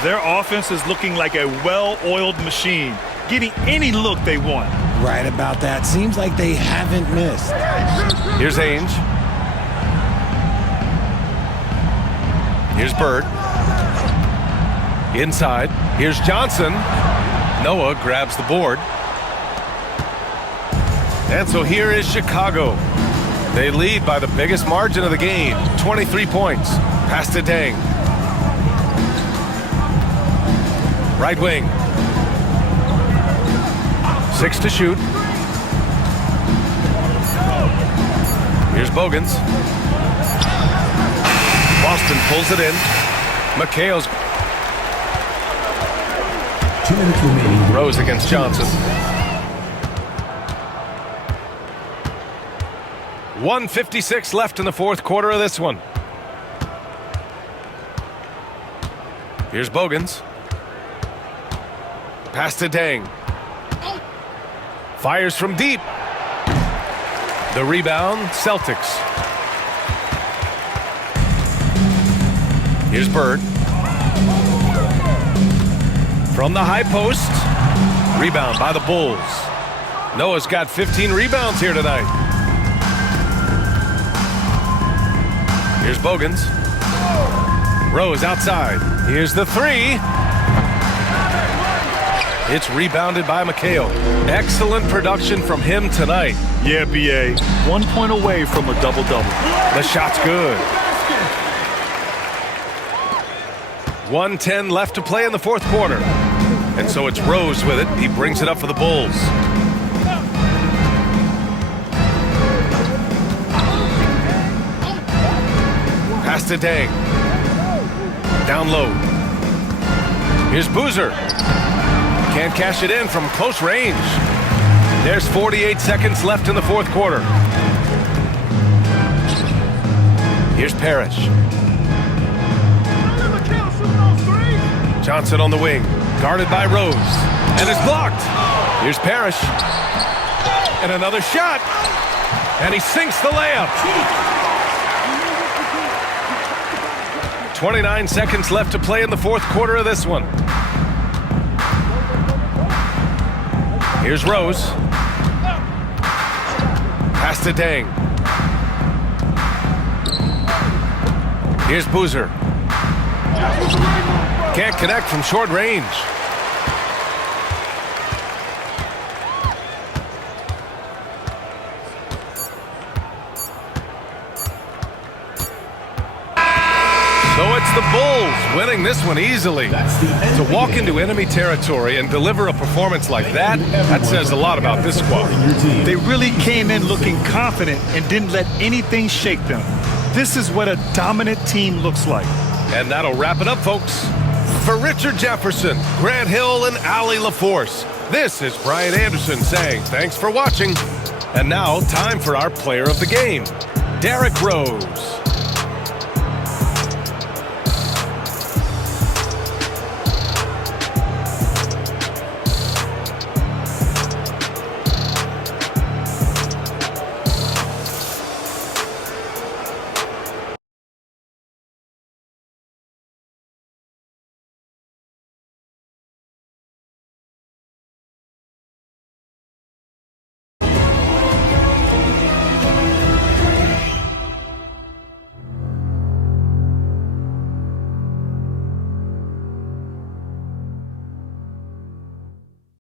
Their offense is looking like a well-oiled machine, getting any look they want. Right about that. Seems like they haven't missed. Here's Ainge. Here's Bird. Inside. Here's Johnson. Noah grabs the board. And so here is Chicago. They lead by the biggest margin of the game, 23 points. Pass to Dang. Right wing. 6 to shoot. Here's Bogans. Boston pulls it in. McHale's. 2 minutes remaining. Rose against Johnson. 1:56 left in the fourth quarter of this one. Here's Bogans. Pass to Dang. Fires from deep. The rebound, Celtics. Here's Bird. From the high post. Rebound by the Bulls. Noah's got 15 rebounds here tonight. Here's Bogans. Rose outside. Here's the three. It's rebounded by McHale. Excellent production from him tonight. Yeah, BA. 1 point away from a double-double. The shot's good. 1:10 left to play in the fourth quarter. And so it's Rose with it. He brings it up for the Bulls. Pass to Dang. Down low. Here's Boozer. Can't cash it in from close range. There's 48 seconds left in the fourth quarter. Here's Parrish. Johnson on the wing. Guarded by Rose. And it's blocked. Here's Parrish. And another shot. And he sinks the layup. 29 seconds left to play in the fourth quarter of this one. Here's Rose. Pass to Dang. Here's Boozer. Can't connect from short range. winning this one easily. To walk into enemy territory and deliver a performance like that, that says a lot about this squad. They really came in looking confident and didn't let anything shake them. This is what a dominant team looks like. And that'll wrap it up, folks. For Richard Jefferson, Grant Hill, and Allie LaForce, this is Brian Anderson saying thanks for watching. And now, time for our player of the game, Derrick Rose.